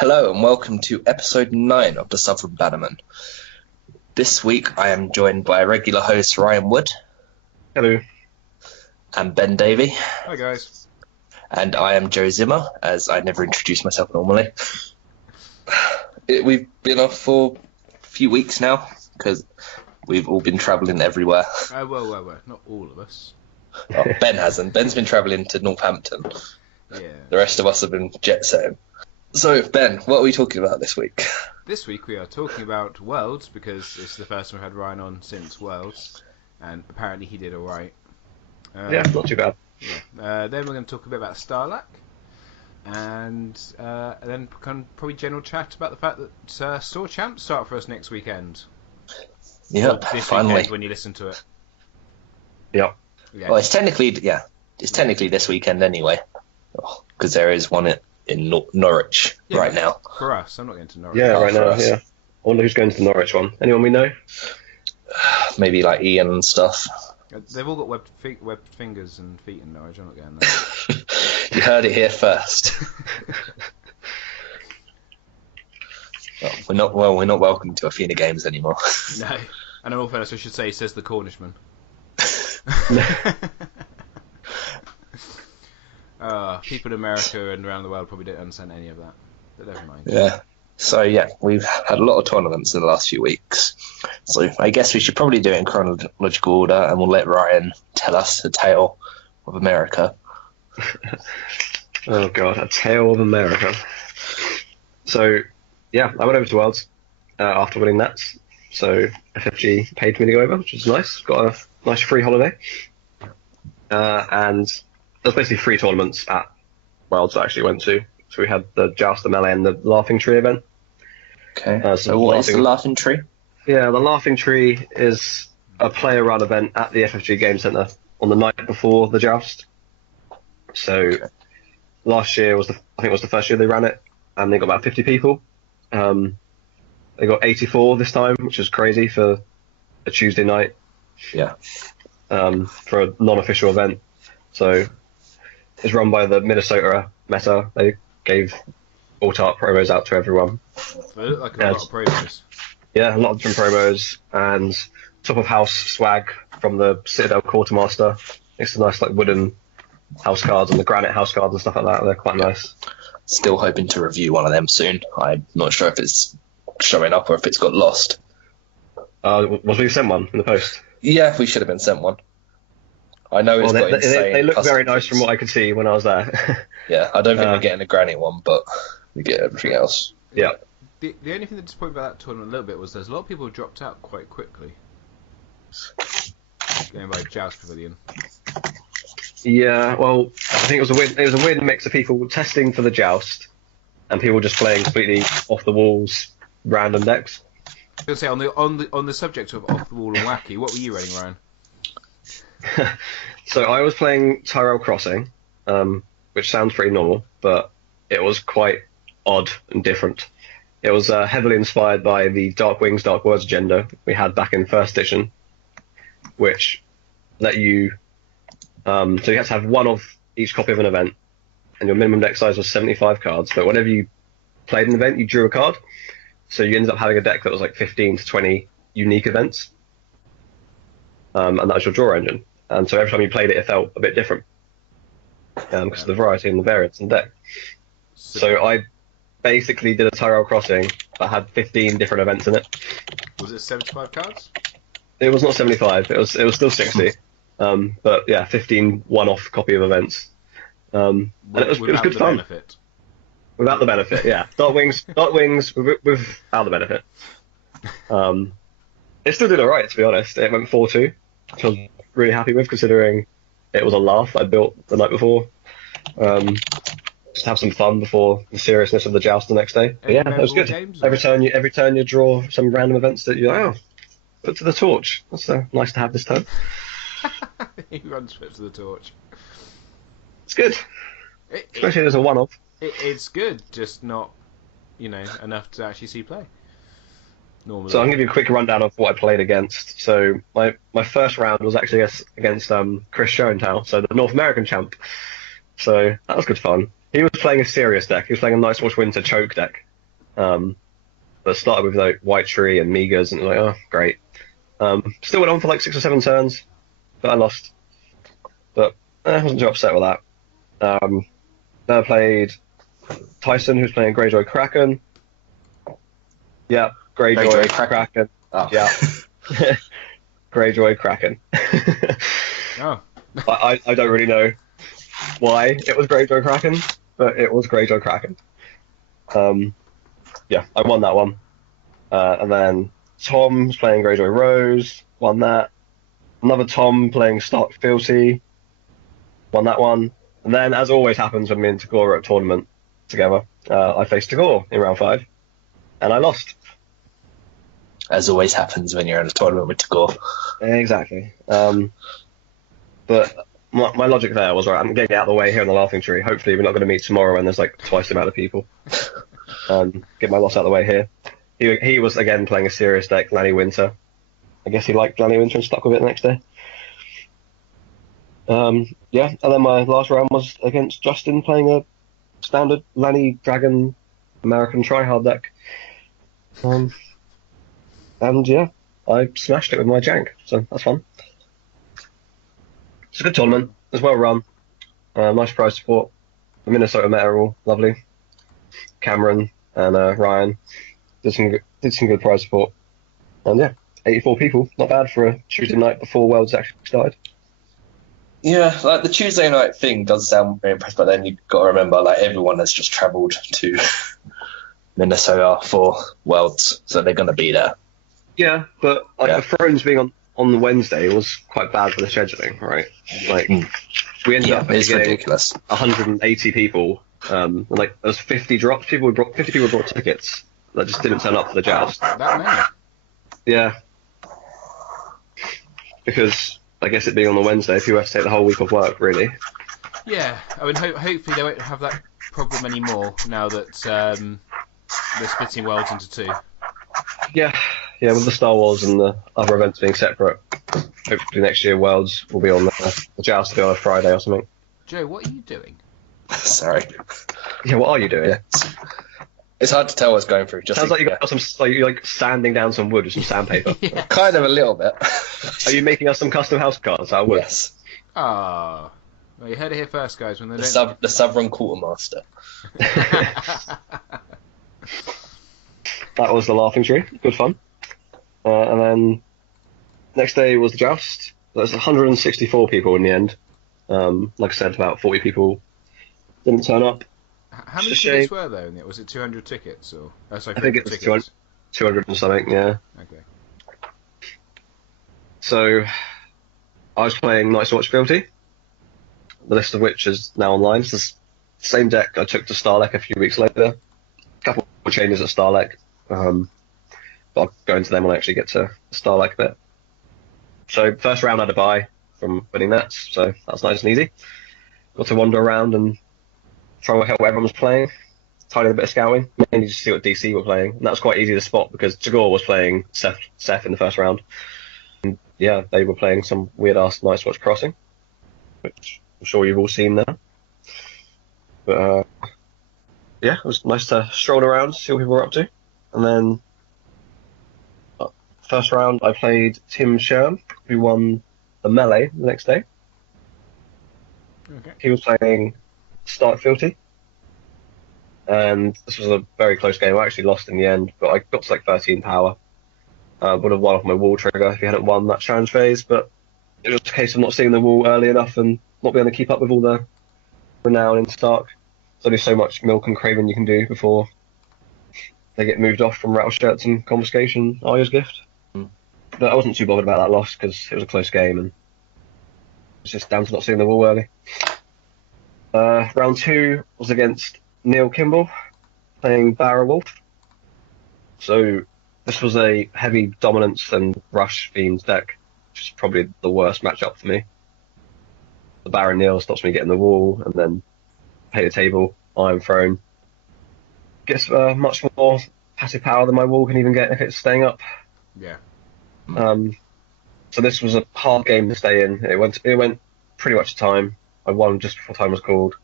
Hello and welcome to episode 9 of the Southron Bannermen. This week I am joined by regular host Ryan Wood. Hello. And Ben Davey. Hi guys. And I am Joe Zimmer, as I never introduce myself normally. We've been off for a few weeks now, because we've all been travelling everywhere. Well, not all of us. Oh, Ben hasn't. Ben's been travelling to Northampton. Yeah. The rest of us have been jet-setting. So, Ben, what are we talking about this week? This week we are talking about Worlds, because it's the first time we've had Ryan on since Worlds, and apparently he did alright. Yeah, not too bad. Yeah. Then we're going to talk a bit about Stahleck, and then probably general chat about the fact that Store Champs start for us next weekend. Yep, this finally. Weekend when you listen to it. Yep. Yeah. Well, it's technically this weekend anyway, because there is one in Norwich right now. For us, I'm not going to Norwich. Yeah, right now, us. yeah. I wonder who's going to the Norwich one. Anyone we know? Maybe like Ian and stuff. They've all got webbed fingers and feet in Norwich. I'm not getting that. You heard it here first. We're not welcome to Athena Games anymore. No. And in all fairness, I should say, says the Cornishman. People in America and around the world probably don't understand any of that, but never mind. Yeah. So yeah, we've had a lot of tournaments in the last few weeks. So I guess we should probably do it in chronological order, and we'll let Ryan tell us a tale of America. Oh god, a tale of America. So, yeah, I went over to Worlds after winning that. So FFG paid for me to go over, which was nice. Got a nice free holiday. And there's basically 3 tournaments at Worlds I actually went to. So we had the Joust, the Melee, and the Laughing Tree event. Okay. So what is the Laughing Tree? Yeah, the Laughing Tree is a player-run event at the FFG Game Centre on the night before the Joust. So last year I think it was the first year they ran it, and they got about 50 people. They got 84 this time, which is crazy for a Tuesday night. Yeah. For a non-official event. So it's run by the Minnesota Meta. They gave alt-art promos out to everyone. They look like a lot of promos. Yeah, a lot of different promos, and top of house swag from the Citadel Quartermaster. It's a nice like wooden house cards and the granite house cards and stuff like that. They're quite nice. Still hoping to review one of them soon. I'm not sure if it's showing up or if it's got lost. Was we sent one in the post? Yeah, we should have been sent one. I know it's got insane. They look custom very nice features. from what I could see when I was there. Yeah, I don't think we're getting a granite one, but we get everything else. Yeah. The only thing that disappointed about that tournament a little bit was there's a lot of people who dropped out quite quickly. Going by Joust Pavilion. Yeah, well, I think it was a weird mix of people testing for the Joust and people just playing completely off the walls random decks. I was going to say on the subject of off the wall and wacky, what were you running, Ryan? So I was playing Tyrell Crossing, which sounds pretty normal, but it was quite odd and different. It was heavily inspired by the Dark Wings, Dark Words agenda we had back in first edition, which let you... so you had to have one of each copy of an event, and your minimum deck size was 75 cards, but whenever you played an event, you drew a card. So you ended up having a deck that was like 15 to 20 unique events, and that was your draw engine. And so every time you played it, it felt a bit different because of the variety and the variance in the deck. So I basically did a Tyrell Crossing that had 15 different events in it. Was it 75 cards? It was not 75. It was still 60. But yeah, 15 one-off copy of events. And it was good fun. Benefit. Without the benefit, yeah. Dark Wings without the benefit. It still did alright, to be honest. It went 4-2, which I was really happy with, considering it was a laugh I built the night before. Just have some fun before the seriousness of the Joust the next day. But yeah, it was good. Games, every turn you draw some random events that you're like, oh, put to the torch. That's nice to have this turn. He runs straight to the torch. It's good. Especially as a one-off. It's good, just not, enough to actually see play. Normally. So I'm going to give you a quick rundown of what I played against. So my first round was actually against Chris Schoenthal, so the North American champ. So that was good fun. He was playing a serious deck. He was playing a Night's Watch Winter choke deck. But started with like White Tree and Meagers, and like, oh, great. Still went on for like 6 or 7 turns, but I lost. But I wasn't too upset with that. Then I played Tyson, who's playing Greyjoy Kraken. Yeah, Greyjoy Kraken. Oh. Yeah. Greyjoy Kraken. Oh. I don't really know why it was Greyjoy Kraken, but it was Greyjoy Kraken. Yeah, I won that one. And then Tom was playing Greyjoy Rose, won that. Another Tom playing Stark Fealty, won that one. And then, as always happens when me and Tagore are at a tournament together, I faced Tagore in round 5, and I lost. As always happens when you're in a tournament with Tagore. Exactly. But my logic there was, right, I'm getting out of the way here in the Laughing Tree. Hopefully we're not going to meet tomorrow when there's like twice the amount of people. Get my loss out of the way here. He was, again, playing a serious deck, Lanny Winter. I guess he liked Lanny Winter and stuck with it the next day. Yeah, and then my last round was against Justin, playing a standard Lanny Dragon American tryhard deck. And yeah, I smashed it with my jank, so that's fun. It's a good tournament. It was well run. Nice prize support. The Minnesota Meta are all lovely. Cameron and Ryan did some good prize support. And yeah, 84 people, not bad for a Tuesday night before Worlds actually started. Yeah, like the Tuesday night thing does sound very impressive, but then you've got to remember, like, everyone has just travelled to Minnesota for Worlds, so they're going to be there. Yeah, but like the Thrones being on the Wednesday was quite bad for the scheduling, right? Like we ended up it's getting ridiculous. 180 people. Like there was 50 drops. 50 people brought tickets that just didn't turn up for the joust. That many? Yeah, because I guess it being on the Wednesday, people have to take the whole week of work, really. Yeah, I mean, hopefully they won't have that problem anymore now that they're splitting Worlds into 2. Yeah, with the Star Wars and the other events being separate, hopefully next year Worlds will be on the joust will be on a Friday or something. Joe, what are you doing? Sorry. Yeah, what are you doing? Yeah. It's hard to tell what's going through. Sounds like you got some, like you're like sanding down some wood with some sandpaper. Yeah. Kind of a little bit. Are you making us some custom house cards out of wood? Yes. Ah, well, you heard it here first, guys. When they The don't... Southron Quartermaster. That was the Laughing Tree. Good fun. And then next day was the joust. There's 164 people in the end. Like I said, about 40 people didn't turn up. How many tickets were there in it? Was it 200 tickets? Or sorry, I think it was 200 and something, yeah. Okay. So I was playing Night's Watch Fealty, the list of which is now online. It's the same deck I took to Stalheck a few weeks later. A couple of changes at Stalheck. But I'll go into them when I actually get to Stalheck a bit. So first round I had a bye from winning that, so that was nice and easy. Got to wander around and try and work out what everyone was playing. Tiny little bit of scouting, mainly just to see what DC were playing. And that was quite easy to spot because Tagore was playing Seth in the first round. And yeah, they were playing some weird-ass Night's Watch Crossing, which I'm sure you've all seen now. But yeah, it was nice to stroll around, see what people were up to. And then first round I played Tim Sherm, who won the Melee the next day. Okay. He was playing Stark Fealty. And this was a very close game. I actually lost in the end, but I got to like 13 power. Would have won off my wall trigger if he hadn't won that challenge phase, but it was a case of not seeing the wall early enough and not being able to keep up with all the renown in Stark. There's only so much milk and craven you can do before they get moved off from rattle shirts and confiscation, Arya's gift. But I wasn't too bothered about that loss because it was a close game and it's just down to not seeing the wall early. Round 2 was against Neil Kimball, playing Barra Wolf. So this was a heavy dominance and rush themed deck, which is probably the worst matchup for me. The Baron Neil stops me getting the wall, and then pay the table, Iron Throne. Gets much more passive power than my wall can even get if it's staying up. Yeah. So this was a hard game to stay in. It went pretty much to time. I won just before time was called.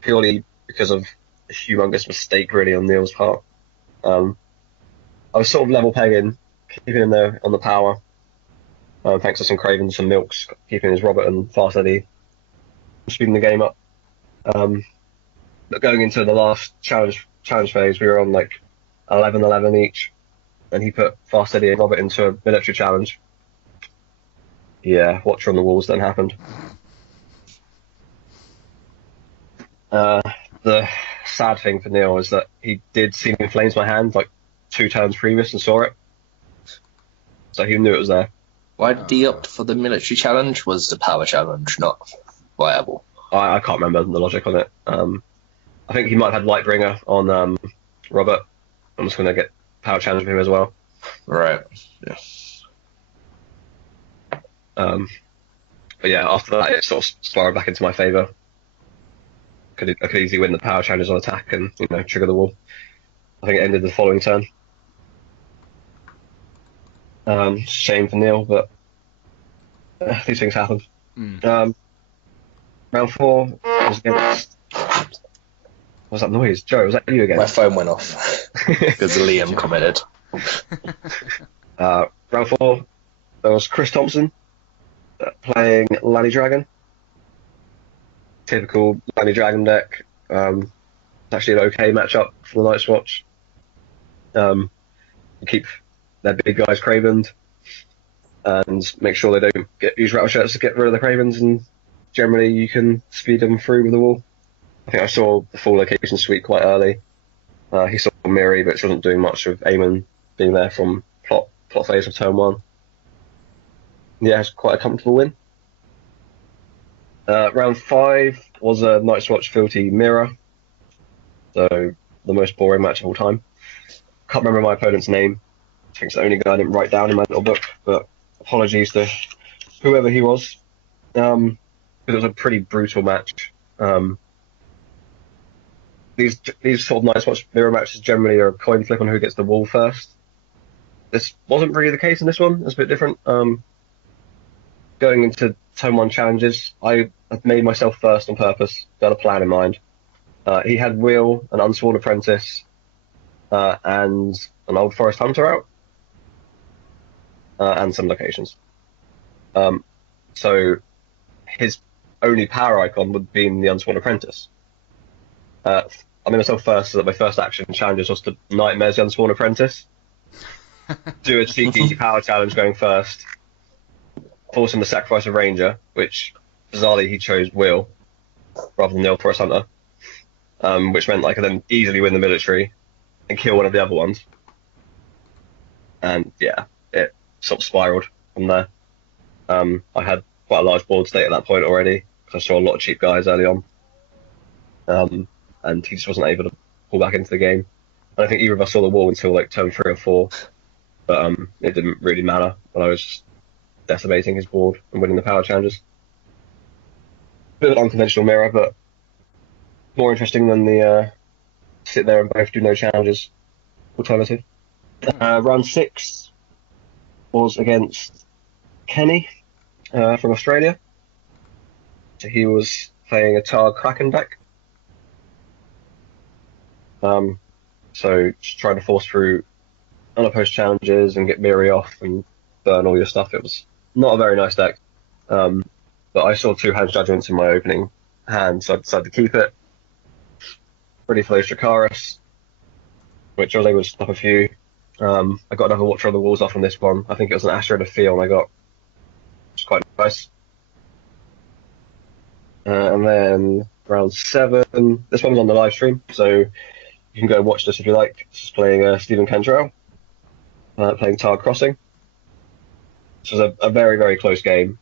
Purely because of humongous mistake really on Neil's part. I was sort of level pegging, keeping him there on the power, thanks to some Cravens, some Milks, keeping his Robert and Fast Eddie, speeding the game up. But going into the last challenge phase, we were on like 11-11 each, and he put Fast Eddie and Robert into a military challenge. Yeah, Watcher on the Walls then happened. The sad thing for Neil is that he did see me flames my hand like 2 turns previous and saw it, so he knew it was there. Why did he opt for the military challenge? Was the power challenge not viable? I can't remember the logic on it. I think he might have had Lightbringer on Robert. I'm just going to get power challenge with him as well. Right. Yeah. But yeah, after that it sort of spiraled back into my favour. I could easily win the power challenges on attack and trigger the wall. I think it ended the following turn. Shame for Neil, but these things happen. Round 4 was against. What was that noise? Joe, was that you again? My phone went off because Liam commented. Round 4, there was Chris Thompson playing Lanny Dragon. Typical Lanny Dragon deck. It's actually an okay matchup for the Night's Watch. You keep their big guys Cravened and make sure they don't use Rattle Shirts to get rid of the Cravens, and generally you can speed them through with the wall. I think I saw the full location suite quite early. He saw Miri, but she wasn't doing much with Eamon being there from plot phase of turn 1. Yeah, it's quite a comfortable win. Round 5 was a Night's Watch Fealty Mirror, so the most boring match of all time. Can't remember my opponent's name. I think it's the only guy I didn't write down in my little book, but apologies to whoever he was, because it was a pretty brutal match. These sort of Night's Watch Mirror matches generally are a coin flip on who gets the wall first. This wasn't really the case in this one. It's a bit different. Going into turn 1 challenges, I had made myself first on purpose, got a plan in mind. He had Will, an Unsworn Apprentice, and an Old Forest Hunter out, and some locations. So his only power icon would be the Unsworn Apprentice. I made myself first, so that my first action challenges was to Nightmares the Unsworn Apprentice, do a cheeky power challenge going first, force him to sacrifice a Ranger, which bizarrely he chose Will rather than the Old Forest Hunter, which meant I could then easily win the military and kill one of the other ones. And yeah, it sort of spiraled from there. I had quite a large board state at that point already, because I saw a lot of cheap guys early on. And he just wasn't able to pull back into the game. I don't think either of us saw the wall until like turn 3 or 4, but it didn't really matter when I was just decimating his board and winning the power challenges. Bit of an unconventional mirror, but more interesting than the sit there and both do no challenges alternative. Round 6 was against Kenny from Australia. So he was playing a Tar Kraken deck. So just trying to force through unopposed challenges and get Miri off and burn all your stuff. It was not a very nice deck. But I saw 2 Hands Judgments in my opening hand, so I decided to keep it. Ready for those Dracaris, which I was able to stop a few. I got another Watcher on the Walls off on this one. I think it was an Astro and a Field I got, which is quite nice. And then round 7, this one was on the live stream, so you can go watch this if you like. This is playing Stephen Cantrell, playing Tard Crossing. This was a very, very close game.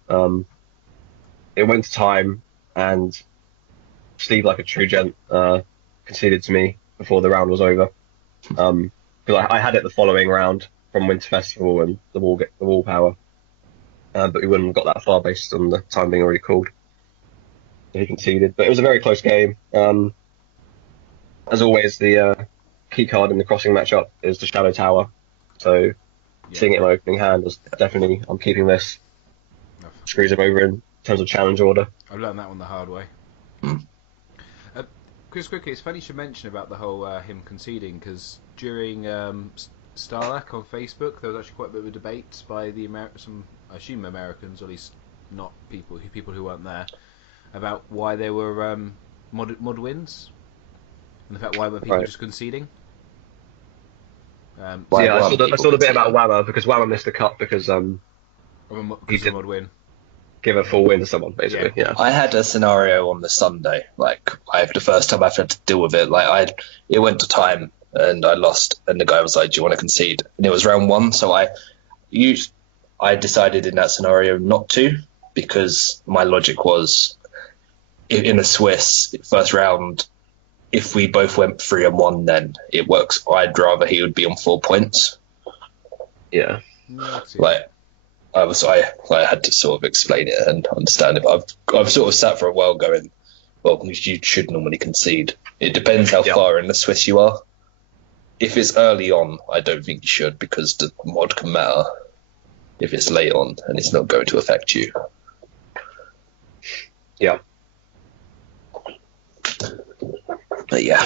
It went to time, and Steve, like a true gent, conceded to me before the round was over. Because I had it the following round from Winter Festival and the wall power, but we wouldn't have got that far based on the time being already called. So he conceded, but it was a very close game. As always, the key card in the crossing matchup is the Shadow Tower. So seeing it in my opening hand was definitely, I'm keeping this. Screws him over in terms of challenge order. I learned that one the hard way. Chris, quickly, it's funny you should mention about the whole him conceding, because during Stahleck on Facebook, there was actually quite a bit of a debate by some, I assume, Americans, or at least not people who weren't there, about why they were mod wins, and the fact why were people just conceding. I saw the bit about Whammer, because Whammer missed the cut because he did mod win. Give a full win to someone, basically. Yeah. I had a scenario on the Sunday, the first time I've had to deal with it. It went to time and I lost, and the guy was like, "Do you want to concede?" And it was round 1, so I decided in that scenario not to, because my logic was, in a Swiss first round, if we both went 3-1, then it works. I'd rather he would be on 4 points. Yeah. I had to sort of explain it and understand it. But I've sort of sat for a while going, well, you should normally concede. It depends how far in the Swiss you are. If it's early on, I don't think you should, because the mod can matter. If it's late on and it's not going to affect you. Yeah. But yeah.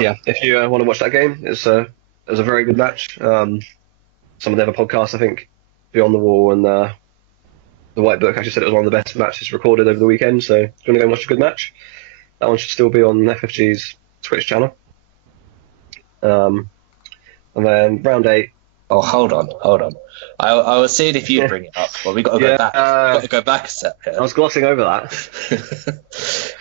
Yeah, if you want to watch that game, it was a very good match. Some of the other podcasts, I think, Beyond the Wall and the White Book actually said it was one of the best matches recorded over the weekend. So if you want to go and watch a good match, that one should still be on FFG's Twitch channel. And then round 8. Oh, hold on. I was seeing if you'd bring it up. Well, we got to go back. Got to go back a step here. I was glossing over that.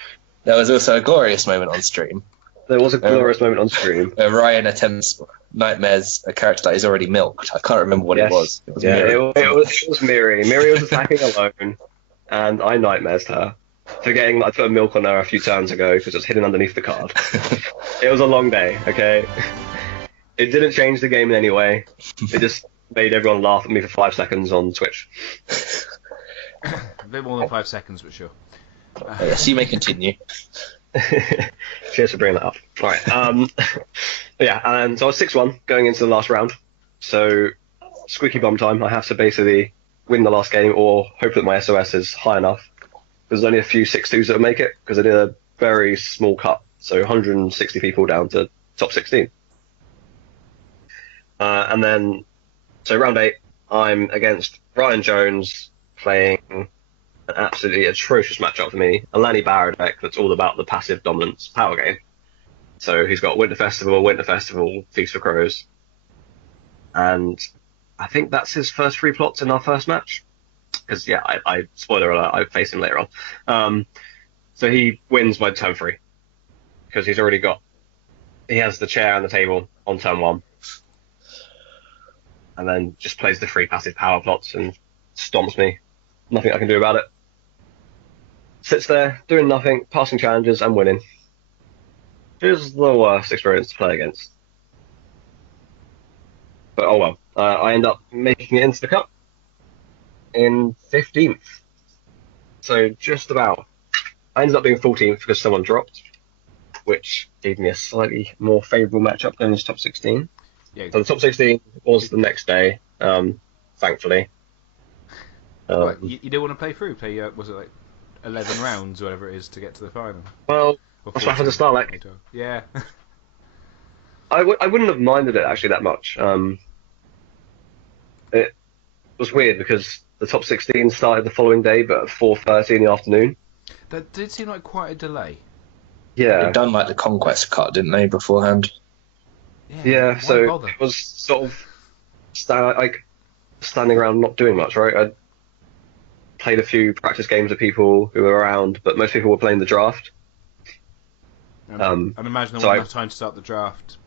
There was also a glorious moment on stream. There was a glorious moment on stream. Ryan attempts Nightmares, a character that is already milked. I can't remember what it was. It was Miri. Miri was attacking alone, and I Nightmares her, forgetting that I put milk on her a few turns ago because it was hidden underneath the card. It was a long day, okay? It didn't change the game in any way. It just made everyone laugh at me for 5 seconds on Twitch. A bit more than 5 seconds, but sure. Yes, you may continue. Cheers for bringing that up. All right. Yeah, and so I was 6-1 going into the last round. So squeaky bum time. I have to basically win the last game or hope that my SOS is high enough. There's only a few 6-2s that would make it because I did a very small cut. So 160 people down to top 16. And then, so round 8, I'm against Ryan Jones playing an absolutely atrocious matchup for me, a Lanny Barra deck that's all about the passive dominance power game. So he's got Winter Festival, Feast for Crows. And I think that's his first 3 plots in our first match. Because, yeah, I spoiler alert, I face him later on. So he wins by turn 3. Because he has the chair and the table on turn 1. And then just plays the 3 passive power plots and stomps me. Nothing I can do about it. Sits there, doing nothing, passing challenges and winning. It was the worst experience to play against. But oh well. I end up making it into the cup in 15th. So just about. I ended up being 14th because someone dropped, which gave me a slightly more favourable matchup going into top 16. Yeah. So the top 16 was the next day, thankfully. Right, you didn't want to play through? Was it like 11 rounds or whatever it is to get to the final? Well, that's what happened to Stalheck. Yeah. I wouldn't have minded it actually that much. It was weird because the top 16 started the following day, but at 4:30 in the afternoon. That did seem like quite a delay. Yeah. They'd done like the Conquest cut, didn't they, beforehand? Yeah, so it was sort of standing around not doing much, right? I played a few practice games with people who were around, but most people were playing the draft. I'd imagine there wasn't enough time to start the draft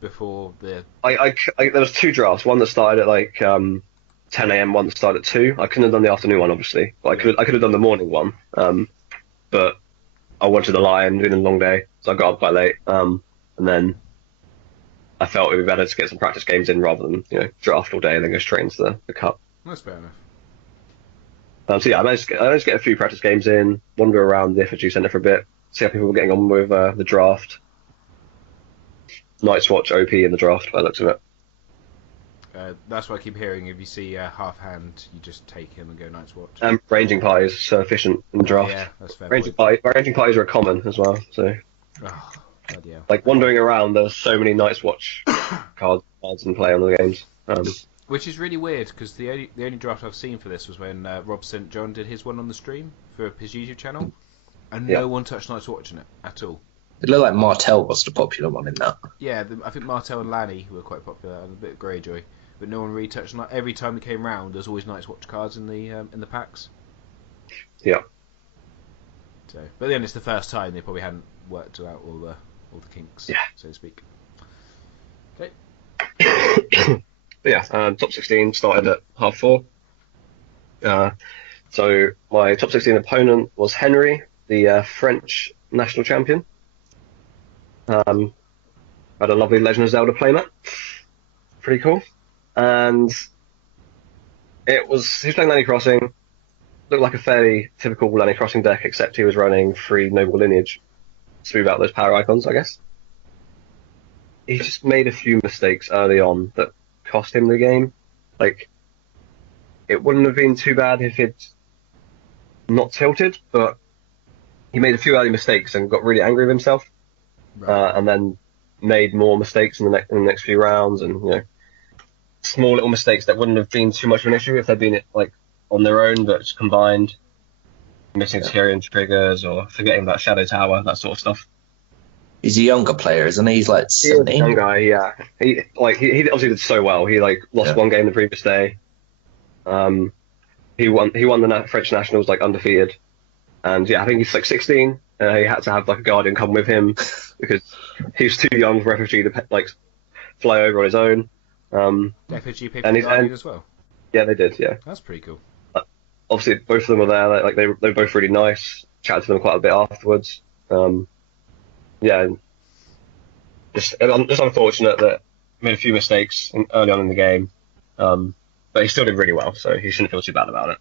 before the... there was 2 drafts, one that started at like 10 a.m, one that started at 2. I couldn't have done the afternoon one, obviously, but I could have done the morning one. But I wanted the Lion, doing a long day, so I got up quite late. And then I felt it would be better to get some practice games in rather than draft all day and then go straight into the cup. That's fair enough. So yeah, I managed to get a few practice games in, wander around the FFG Centre for a bit, see how people were getting on with the draft. Night's Watch OP in the draft by the looks of it. That's what I keep hearing. If you see half hand, you just take him and go Night's Watch. Ranging parties so efficient in the draft. Yeah, that's fair. Ranging parties are common as well. So, Oh, bloody hell. like wandering around, there's so many Night's Watch cards in play on the games. Which is really weird because the only draft I've seen for this was when Rob St. John did his one on the stream for his YouTube channel, and no one touched Night's Watch in it at all. It looked like Martell was the popular one in that. Yeah, I think Martell and Lanny were quite popular, and a bit of Greyjoy, but no one really touched. Every time it came round, there's always Night's Watch cards in the packs. Yeah. So, but then it's the first time they probably hadn't worked out all the kinks, so to speak. Okay. Top 16 started at 4:30. So my top 16 opponent was Henry, the French national champion. Had a lovely Legend of Zelda playmat. Pretty cool. And he was playing Lanny Crossing. Looked like a fairly typical Lanny Crossing deck, except he was running 3 Noble Lineage. Smooth out those power icons, I guess. He just made a few mistakes early on that cost him the game. Like, it wouldn't have been too bad if he'd not tilted, but he made a few early mistakes and got really angry with himself. Right. And then made more mistakes in the next few rounds, and small little mistakes that wouldn't have been too much of an issue if they'd been like on their own, but just combined, missing Tyrion triggers or forgetting about Shadow Tower, that sort of stuff. He's a younger player, isn't he? He's like 17. He's a young guy, yeah. He obviously did so well. He lost one game the previous day. He won the French Nationals undefeated, and I think he's 16. He had to have a guardian come with him because he was too young for FFG to fly over on his own. FFG paid for the guardian as well. Yeah, they did. Yeah, that's pretty cool. Obviously, both of them were there. They were both really nice. Chatted to them quite a bit afterwards. Just unfortunate that he made a few mistakes early on in the game, but he still did really well, so he shouldn't feel too bad about it.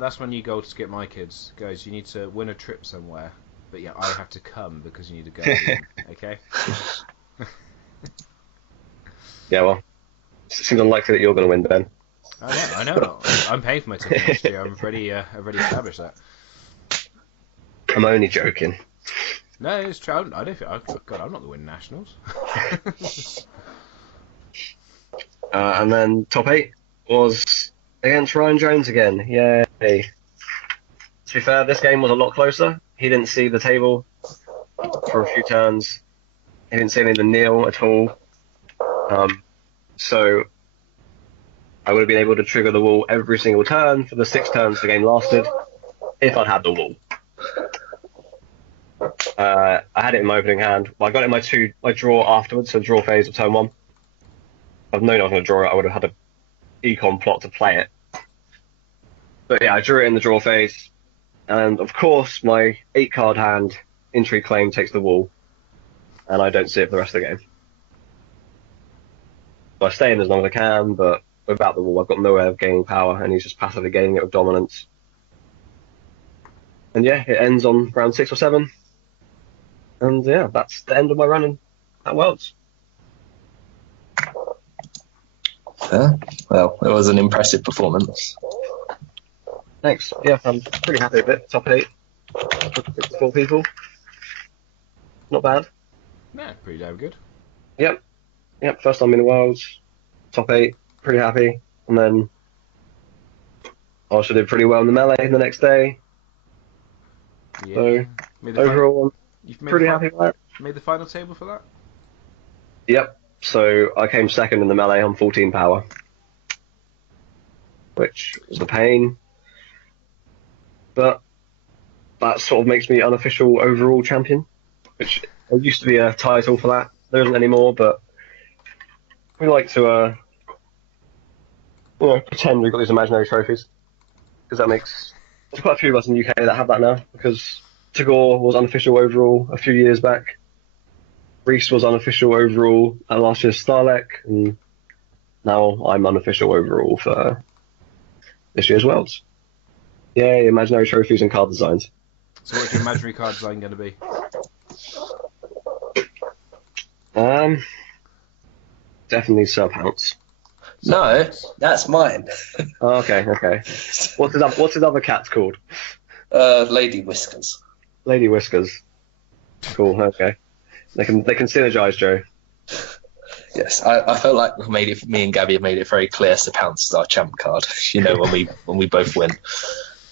That's when you go to skip my kids. Guys, you need to win a trip somewhere, but I have to come because you need to go. Okay. Yeah, well, it seems unlikely that you're going to win, Ben. I know. I'm paying for my ticket next year. I've already established that. I'm only joking. No, it's true. I'm not the winning nationals. And then top 8 was against Ryan Jones again. Yay. To be fair, this game was a lot closer. He didn't see the table for a few turns. He didn't see any of the kneel at all. So I would have been able to trigger the wall every single turn for the 6 turns the game lasted if I'd had the wall. I had it in my opening hand. Well, I got it in my draw afterwards, so draw phase of turn 1. I've known I was going to draw it. I would have had a econ plot to play it. But I drew it in the draw phase. And of course, my 8-card hand, Intrigue Claim, takes the wall. And I don't see it for the rest of the game. So I stay in as long as I can, but without the wall, I've got no way of gaining power, and he's just passively gaining it with dominance. And it ends on round 6 or 7. And that's the end of my run at Worlds. Well, it was an impressive performance. Thanks. Yeah, I'm pretty happy with it. Top 8. 4 people. Not bad. Yeah, pretty damn good. Yep. First time in the Worlds. Top 8. Pretty happy. And then I also did pretty well in the melee the next day. Yeah. So overall, I'm pretty happy with that. Made the final table for that? Yep. So I came second in the melee on 14 power, which was a pain. But that sort of makes me unofficial overall champion, which there used to be a title for that. There isn't anymore, but we like to pretend we've got these imaginary trophies, because there's quite a few of us in the UK that have that now, because Tagore was unofficial overall a few years back. Reese was unofficial overall at last year's Stahleck, and now I'm unofficial overall for this year's Worlds. Yay, imaginary trophies and card designs. So what's your imaginary card design going to be? Definitely Sub-Hounce. No, that's mine. Oh, okay. What's his other cat called? Lady Whiskers. Lady Whiskers. Cool. Okay. They can synergize, Joe. Yes, I felt like me and Gabby have made it very clear. Sir Pounce is our champ card. You know, when we both win.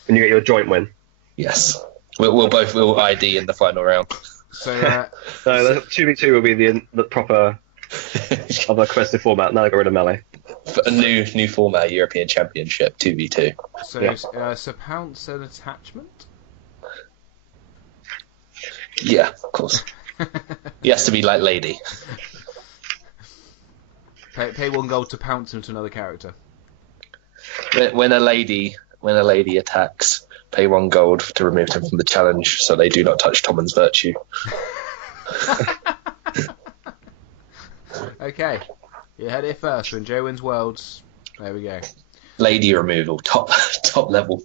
When you get your joint win. Yes, we'll ID in the final round. So no, the 2v2 will be the proper other competitive format. Now they got rid of melee. A new format, European Championship 2v2. So Yeah. Sir Pounce an attachment? Yeah, of course. He has to be like Lady. Pay 1 gold to pounce him to another character. When a lady attacks, pay 1 gold to remove them from the challenge, so they do not touch Tommen's virtue. Okay, you heard it first. When Joe wins Worlds, there we go. Lady removal, top level.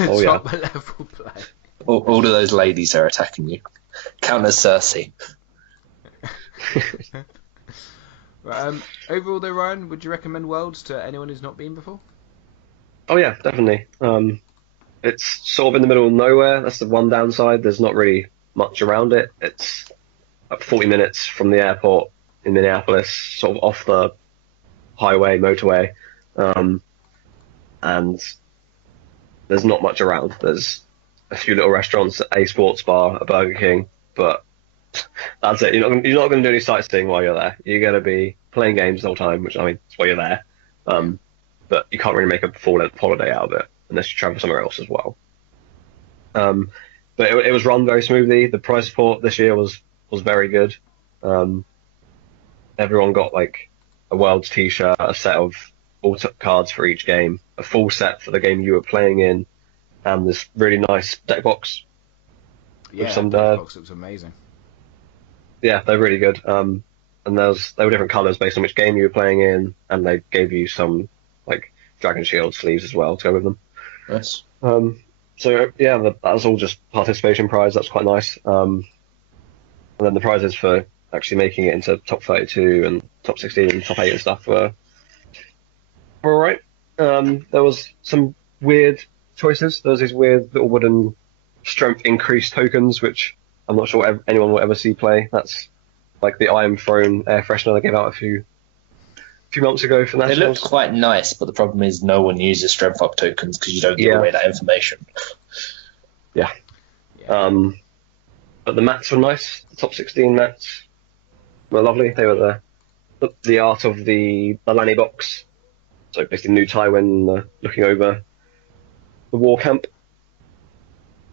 Oh, yeah. Top level play. All of those ladies are attacking you. Count as Cersei. Right, overall, though, Ryan, would you recommend Worlds to anyone who's not been before? Oh yeah, definitely. It's sort of in the middle of nowhere. That's the one downside. There's not really much around it. It's like 40 minutes from the airport in Minneapolis, sort of off the motorway, and there's not much around. There's a few little restaurants, a sports bar, a Burger King, but that's it. You're not going to do any sightseeing while you're there. You're going to be playing games the whole time, which, I mean, that's why you're there. But you can't really make a full-length holiday out of it unless you travel somewhere else as well. But it was run very smoothly. The prize support this year was very good. Everyone got like a Worlds t-shirt, a set of cards for each game, a full set for the game you were playing in, and this really nice deck box. Yeah, some deck box looks amazing. Yeah, they're really good. And they were different colours based on which game you were playing in, and they gave you some like Dragon Shield sleeves as well to go with them. Nice. So yeah, that was all just participation prize. That's quite nice. And then the prizes for actually making it into top 32 and top 16 and top 8 and stuff were all right. There was some weird choices. There was these weird little wooden strength increase tokens, which I'm not sure anyone will ever see play. That's like the Iron Throne air freshener they gave out a few months ago for They Nationals. looked quite nice, but the problem is no one uses strength up tokens because you don't give away that information. Yeah. But the mats were nice. The top 16 mats were lovely. They were the art of the Lanny box. So basically New Tywin looking over the war camp.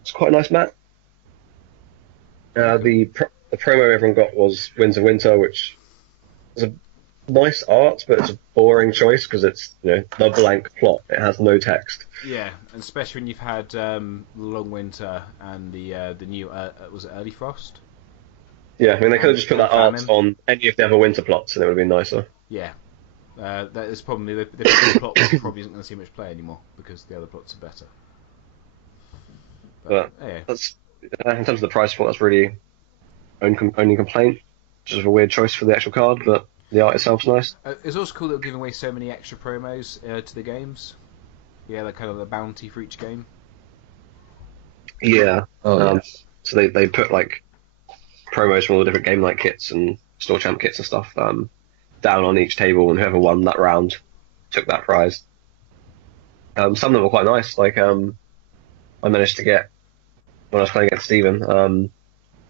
It's quite a nice mat. The promo everyone got was Winds of Winter, which is a nice art, but it's a boring choice because it's the blank plot. It has no text. Yeah, and especially when you've had Long Winter and the new was it Early Frost? Yeah, I mean they could have just put that art on any of the other winter plots, and it would have been nicer. Yeah, that is probably the plot probably isn't going to see much play anymore because the other plots are better. But yeah. That's in terms of the price point, that's really only complaint. Just a weird choice for the actual card, but the art itself's nice. It's also cool that they're giving away so many extra promos to the games. Yeah, like kind of the bounty for each game. Yeah. Yeah. So they put like promos from all the different game night kits and store champ kits and stuff down on each table, and whoever won that round took that prize. Some of them were quite nice. Like I managed to get when I was playing against Stephen,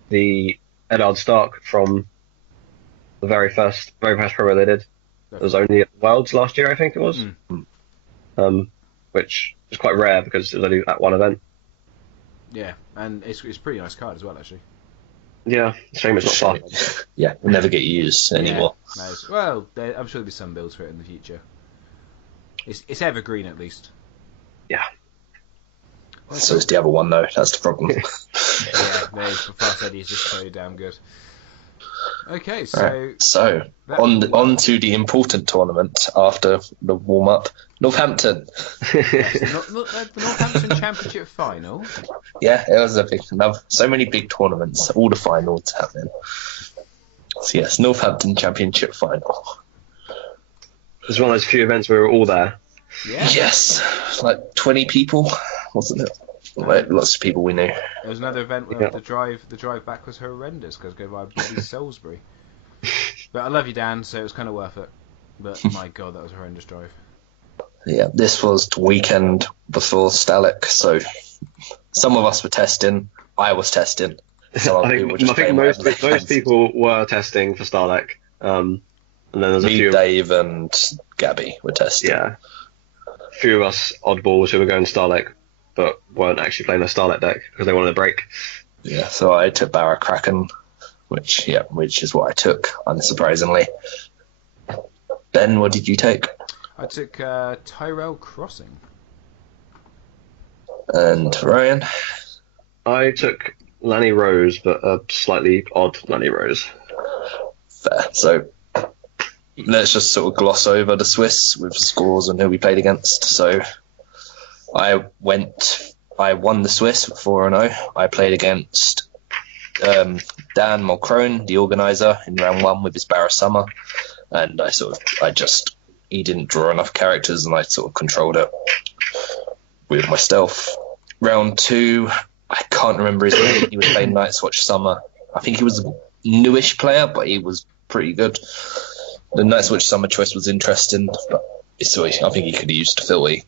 the Eddard Stark from the very first promo they did. It was only at Worlds last year, I think it was. Which is quite rare because it was only at one event. Yeah, and it's a pretty nice card as well, actually. Yeah, shame it's not far. Yeah, will never get used anymore. Yeah, no, well, I'm sure there'll be some builds for it in the future. It's evergreen at least. Yeah. So is the other one though. That's the problem. Yeah, the Fast Eddie is just so damn good. Okay, so on to the important tournament after the warm up. Northampton. Yes, the Northampton Championship Final. Yeah, it was a big. So many big tournaments. All the finals happening. So yes, Northampton Championship Final. was one of those few events where we were all there. Yeah. Yes, like 20 people, wasn't it? Like, lots of people we knew. There was another event where the drive back was horrendous because go by bloody Salisbury. But I love you, Dan, so it was kind of worth it. But my God, that was a horrendous drive. Yeah, this was the weekend before Stahleck, so some of us were testing. I was testing. Some I people were just think playing most whatever they fancied. people were testing for Stahleck. And then there's a Me, few. Dave, and Gabby were testing. Yeah. A few of us oddballs who were going Stahleck, but weren't actually playing the Stahleck deck because they wanted a break. Yeah, so I took Barra Kraken, which is what I took, unsurprisingly. Ben, what did you take? I took Tyrell Crossing. And Ryan? I took Lanny Rose, but a slightly odd Lanny Rose. Fair. So let's just sort of gloss over the Swiss with scores and who we played against. So I won the Swiss 4-0. I played against Dan Mulcrone, the organizer, in round 1 with his Barra Summer, and he didn't draw enough characters, and I sort of controlled it with my stealth. Round 2, I can't remember his name. He was playing Night's Watch Summer. I think he was a newish player, but he was pretty good. The Night's Watch Summer choice was interesting, but I think he could have used Philly.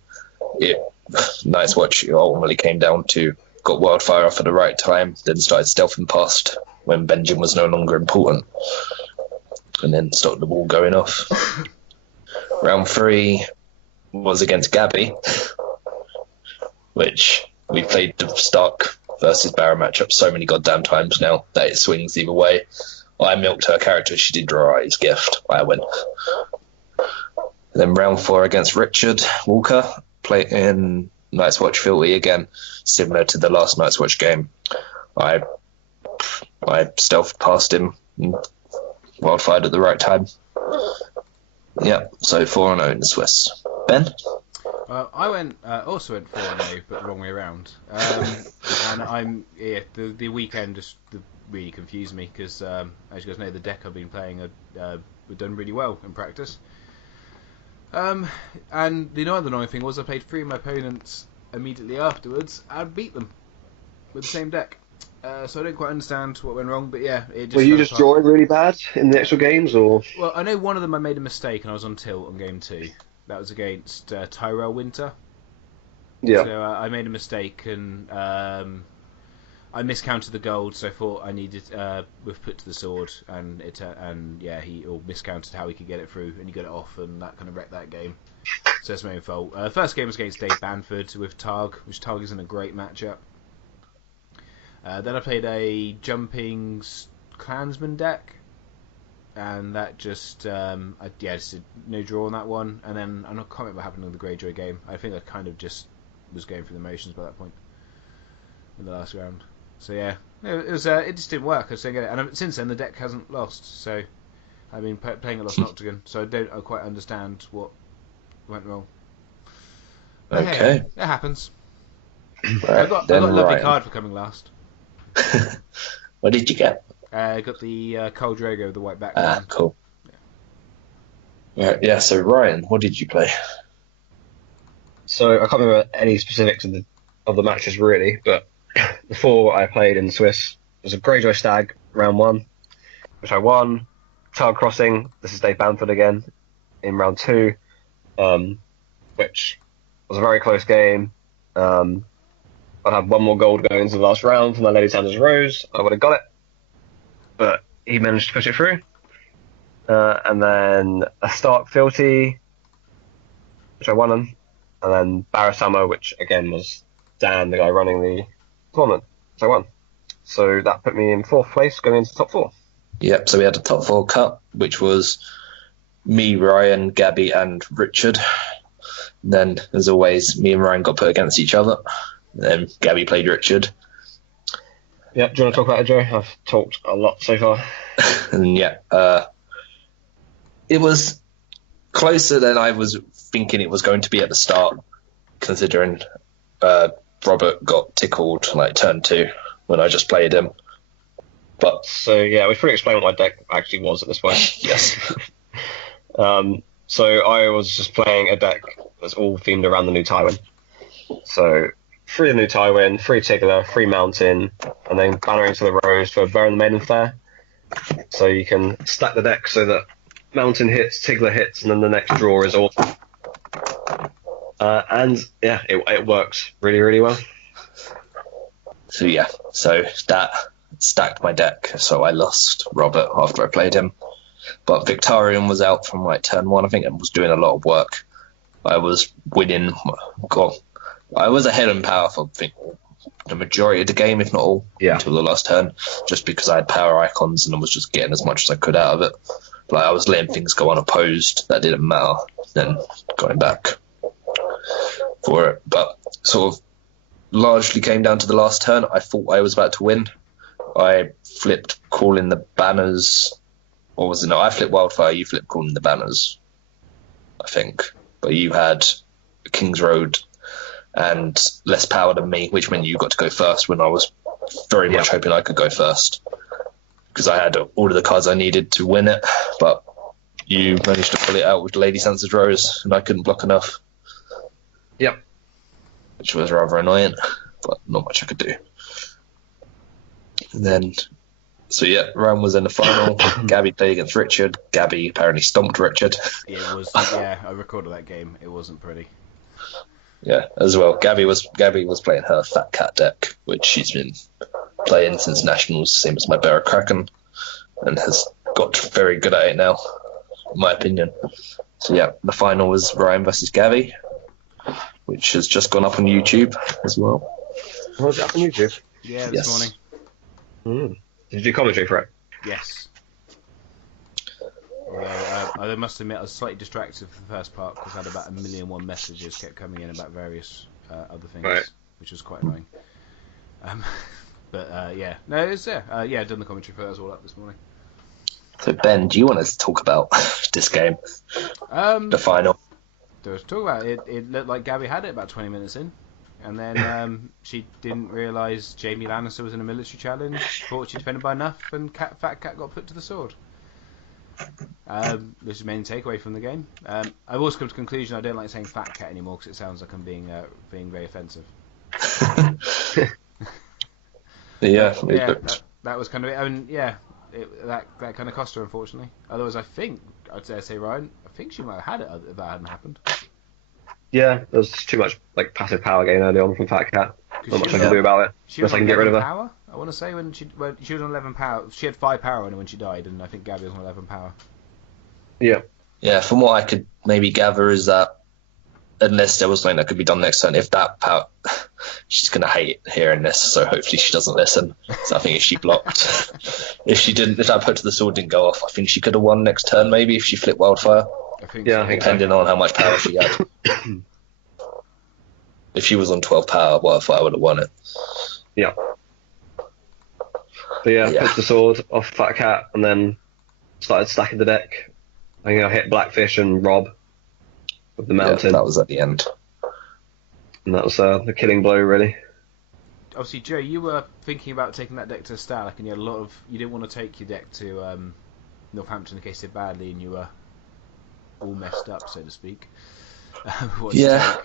Night's Watch ultimately came down to got Wildfire off at the right time, then started stealthing past when Benjamin was no longer important, and then stopped the ball going off. Round 3 was against Gabby, which we played the Stark versus Barra matchup so many goddamn times now that it swings either way. I milked her character, she did draw out his gift. I win. Then round 4 against Richard Walker, played in Night's Watch Philly again, similar to the last Night's Watch game. I stealthed past him and wildfired at the right time. Yeah, so 4-0 in the Swiss. Ben? I also went 4-0, but the wrong way around. And the weekend just really confused me because, as you guys know, the deck I've been playing had done really well in practice. And the other annoying thing was I played 3 of my opponents immediately afterwards and beat them with the same deck. So I don't quite understand what went wrong, but yeah, it just. Were you just drawing really bad in the actual games, or? Well, I know one of them I made a mistake and I was on tilt on game 2. That was against Tyrell Winter. Yeah. So I made a mistake and I miscounted the gold, so I thought I needed with put to the sword, and he miscounted how he could get it through, and he got it off, and that kind of wrecked that game. So that's my own fault. First game was against Dave Banford with Targ, which Targ isn't a great matchup. Then I played a Jumping Clansman deck, and that just just did no draw on that one. And then I can't remember what happened in the Greyjoy game. I think I kind of just was going through the motions by that point in the last round. So yeah, it just didn't work. I just didn't get it. And since then the deck hasn't lost. So I've been playing a Lost Octagon. So I don't quite understand what went wrong. But Okay, hey, it happens. right, I got a lovely Ryan. card for coming last. What did you get? I got the Khal Drogo with the white background. Cool. Right, yeah, so Ryan, what did you play? So I can't remember any specifics of the matches really, but the 4 I played in the Swiss was a Greyjoy Stag round 1, which I won. Child Crossing, this is Dave Bamford again, in round 2, which was a very close game. I'd had 1 more gold going into the last round for my Lady Sanders Rose. I would have got it, but he managed to push it through. And then a Stark Filthy, which I won on, and then Barra Summer, which again was Dan, the guy running the tournament, which I won. So that put me in 4th place going into the top 4. Yep, so we had a top 4 cut, which was me, Ryan, Gabby, and Richard. Then, as always, me and Ryan got put against each other. Then Gabby played Richard. Yeah, do you want to talk about it, Joe? I've talked a lot so far. And yeah, it was closer than I was thinking it was going to be at the start, considering Robert got tickled like turn 2 when I just played him. But so yeah, we've pretty explained what my deck actually was at this point. yes. So I was just playing a deck that's all themed around the new Tywin. So 3 new Tywin, 3 Tigler, 3 Mountain, and then Bannering to the Rose for Burn the Maiden Flare. So you can stack the deck so that Mountain hits, Tigler hits, and then the next draw is awesome. And yeah, it works really, really well. So yeah, so that stacked my deck, so I lost Robert after I played him. But Victorian was out from like turn 1, I think, and was doing a lot of work. I was winning. I was ahead in power for, I think, the majority of the game, if not all, until the last turn, just because I had power icons and I was just getting as much as I could out of it. Like, I was letting things go unopposed. That didn't matter. Then going back for it. But sort of largely came down to the last turn. I thought I was about to win. I flipped calling the banners. Or was it? No, I flipped Wildfire. You flipped calling the banners, I think. But you had King's Road and less power than me, which meant you got to go first when I was very much hoping I could go first. Because I had all of the cards I needed to win it. But you managed to pull it out with Lady Sansa's Rose, and I couldn't block enough. Yep. Which was rather annoying, but not much I could do. And then, so yeah, Ryan was in the final. Gabby played against Richard. Gabby apparently stomped Richard. Yeah, it was. Yeah, I recorded that game. It wasn't pretty. Yeah, as well. Gabby was playing her Fat Cat deck, which she's been playing since Nationals, same as my Barra Kraken, and has got very good at it now, in my opinion. So yeah, the final was Ryan versus Gabby, which has just gone up on YouTube as well. Was it up on YouTube? Yeah, this morning. Did you do commentary for it? Yes. Although, I must admit I was slightly distracted for the first part because I had about 1,000,001 messages kept coming in about various other things, which was quite annoying. But yeah, no, it was yeah, done the commentary for that as well up this morning. So Ben, do you want us to talk about this game, the final? There was talk about it. It looked like Gabby had it about 20 minutes in, and then she didn't realise Jaime Lannister was in a military challenge. Thought she defended by enough, and Fat Cat got put to the sword. This is the main takeaway from the game. I've also come to the conclusion I don't like saying Fat Cat anymore because it sounds like I'm being very offensive. Yeah, that was kind of it. I mean, yeah, that kind of cost her, unfortunately. Otherwise, I'd say Ryan, I think she might have had it if that hadn't happened. Yeah, there was too much like passive power gain early on from Fat Cat. Not much I can do about it. Unless I can get rid of her. Power? I want to say when she was on 11 power. She had 5 power when she died, and I think Gabby was on 11 power. Yeah. Yeah, from what I could maybe gather is that unless there was something that could be done next turn, if that power, she's gonna hate hearing this. So hopefully she doesn't listen. So I think if she blocked, if that put to the sword didn't go off, I think she could have won next turn. Maybe if she flipped Wildfire. I think depending on how much power she had. If she was on 12 power, Wildfire would have won it. Yeah. So yeah, pushed the sword off Fat Cat and then started stacking the deck. I think I hit Blackfish and Rob with the Mountain. Yeah, that was at the end. And that was the killing blow, really. Obviously, Joe, you were thinking about taking that deck to Stahleck, and you had you didn't want to take your deck to Northampton in case it did badly, and you were all messed up, so to speak. Yeah.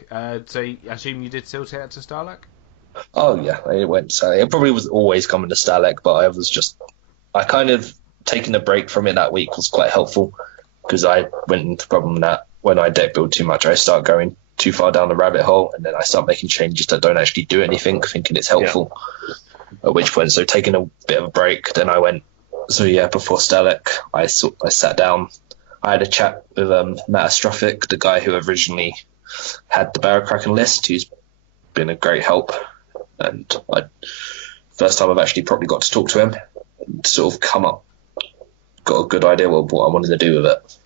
So I assume you did still take that to Stahleck? Oh yeah, it went to Stahleck. It probably was always coming to Stahleck, but I kind of taking a break from it that week was quite helpful because I went into the problem that when I deck build too much, I start going too far down the rabbit hole, and then I start making changes that don't actually do anything, thinking it's helpful. Yeah. At which point, so taking a bit of a break, then I went. So yeah, before Stahleck, I sat down. I had a chat with Matt Astrophic, the guy who originally had the Barra Kraken list, who's been a great help. And first time I've actually probably got to talk to him and sort of got a good idea of what I wanted to do with it.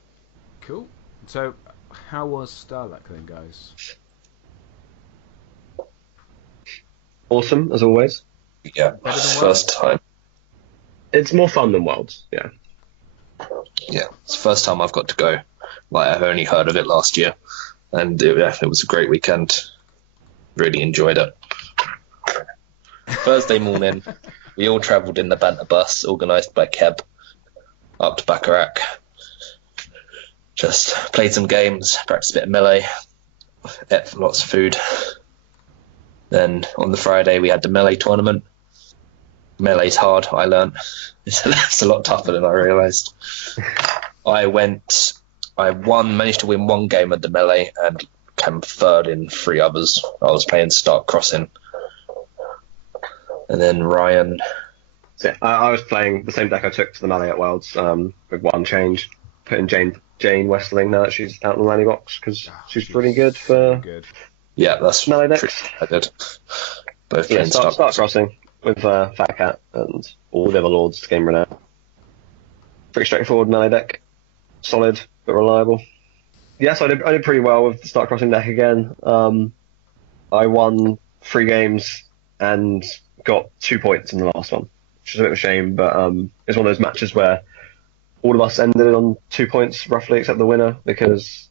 Cool. So, how was Stahleck then, guys? Awesome, as always. Yeah, first time. It's more fun than Worlds, yeah. Yeah, it's the first time I've got to go. Like, I've only heard of it last year, and it was a great weekend. Really enjoyed it. Thursday morning, we all travelled in the banter bus organised by Keb up to Bacharach. Just played some games, practiced a bit of melee, ate lots of food. Then on the Friday we had the melee tournament. Melee's hard, I learned. It's a lot tougher than I realised. Managed to win one game at the melee and came third in 3 others. I was playing Stark Crossing. And then Ryan... So, I was playing the same deck I took to the melee at Worlds, with one change, putting Jane Westling now that she's out in the Lanny box, because she's pretty good for Yeah, that's melee decks. I did. Both Yeah, playing Stark Crossing with Fat Cat and all the other Lords game run out. Pretty straightforward melee deck. Solid, but reliable. Yes, I did pretty well with the Stark Crossing deck again. I won 3 games and got 2 points in the last one, which is a bit of a shame, but it's one of those matches where all of us ended on 2 points roughly, except the winner, because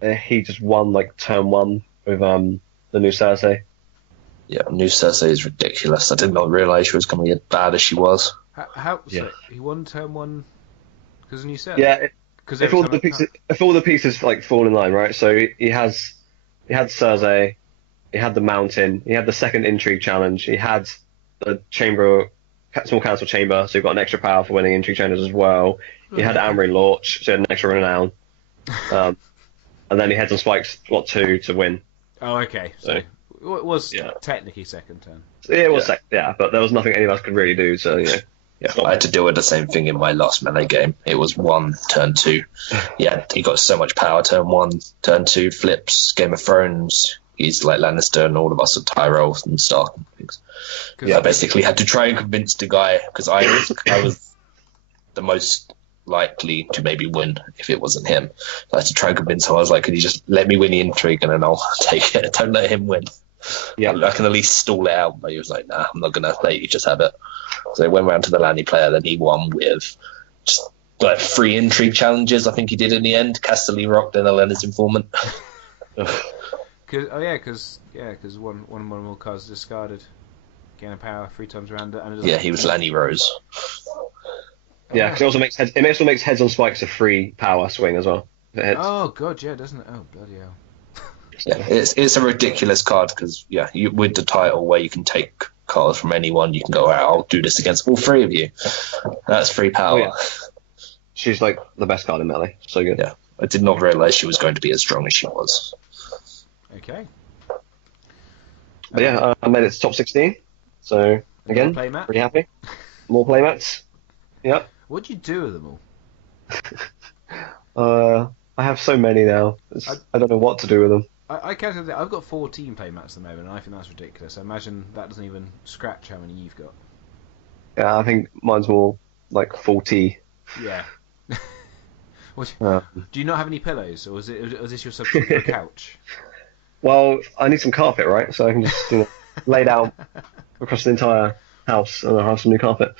he just won like turn 1 with the new Cersei. Yeah, new Cersei is ridiculous. I did not realise she was going to be as bad as she was. How so he won turn 1 because new Cersei? Yeah, if all the pieces like fall in line, right? So he had Cersei, he had the Mountain, he had the second Intrigue challenge, he had the small council chamber, so you've got an extra power for winning Intrigue challenges as well. He had Amory Launch, so he had an extra renown. And then he heads on spikes, 2 to win. Oh, okay. So it was technically second turn. It was second, but there was nothing any of us could really do, so Yeah, I had to deal with the same thing in my last melee game. It was 1, turn 2. Yeah, he got so much power. Turn 1, turn 2, flips, Game of Thrones. He's like Lannister, and all of us are Tyrell and Stark and things. I basically had to try and convince the guy, because I was the most likely to maybe win if it wasn't him. I had to try and convince him. I was like, could you just let me win the intrigue and then I'll take it? Don't let him win. Yeah, I can at least stall it out. But he was like, nah, I'm not going to let you just have it. So it went round to the Lanny player, then he won with just like 3 intrigue challenges, I think he did in the end. Casterly rocked and Elena's informant. Because one more cards discarded. Gain a power 3 times around it. And he was Lanny Rose. Yeah, because it also makes heads on spikes a free power swing as well. Oh god, yeah, doesn't it? Oh bloody hell. Yeah, it's a ridiculous card because with the title where you can take cards from anyone, you can go, I'll do this against all 3 of you. That's free power. Oh, yeah. She's like the best card in melee. So good. Yeah, I did not realise she was going to be as strong as she was. Okay. But I made it to top 16. So again, pretty happy. More playmats. Yep. What do you do with them all? I have so many now. I don't know what to do with them. I counted that I've got 14 playmats at the moment, and I think that's ridiculous. I imagine that doesn't even scratch how many you've got. Yeah, I think mine's more like 40. Yeah. Do you not have any pillows, or is this your substitute for a couch? Well, I need some carpet, right? So I can just lay down across the entire house and I'll have some new carpet.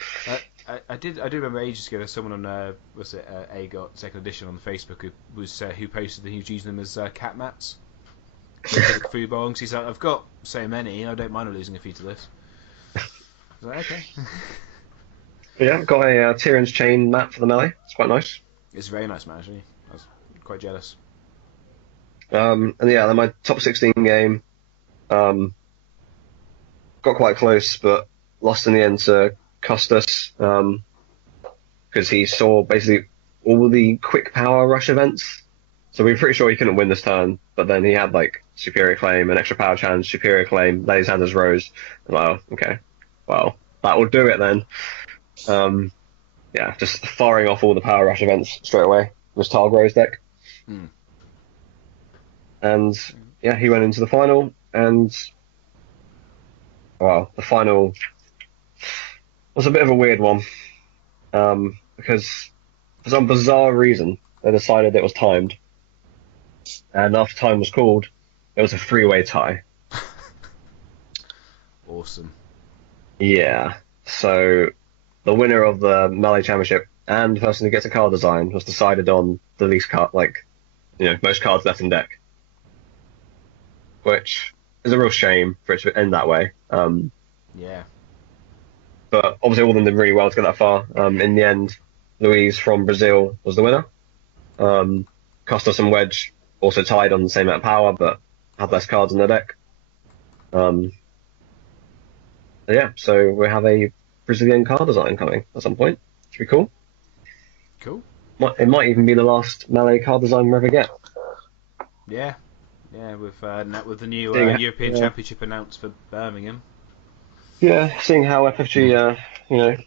I do remember ages ago. There's someone on AGOT Second Edition on Facebook who posted that he was using them as cat mats. Food bongs. He's like, I've got so many. I don't mind losing a few to this. I was like, okay. Yeah, got a Tyrion's Chain mat for the melee. It's quite nice. It's a very nice mat, actually. I was quite jealous. And then my top 16 game got quite close, but lost in the end to Custis, because he saw basically all the quick power rush events. So we were pretty sure he couldn't win this turn, but then he had like Superior Claim, an extra power challenge, Superior Claim, laid his hand as Rose. Oh, okay. Well, that will do it then. Just firing off all the power rush events straight away. Was Targ Rose deck. And he went into the final, and the final was a bit of a weird one, because for some bizarre reason they decided it was timed, and after time was called, it was a 3-way tie. Awesome. Yeah. So the winner of the Melee Championship and the person who gets a card design was decided on the least card, most cards left in deck, which is a real shame for it to end that way. Yeah. But obviously all of them did really well to get that far. In the end, Louise from Brazil was the winner. Costas and Wedge also tied on the same amount of power, but had less cards in their deck. Yeah, so we have a Brazilian card design coming at some point. Should be cool. Cool. It might even be the last Melee card design we ever get. Yeah, with the new European Championship announced for Birmingham. Yeah, seeing how FFG,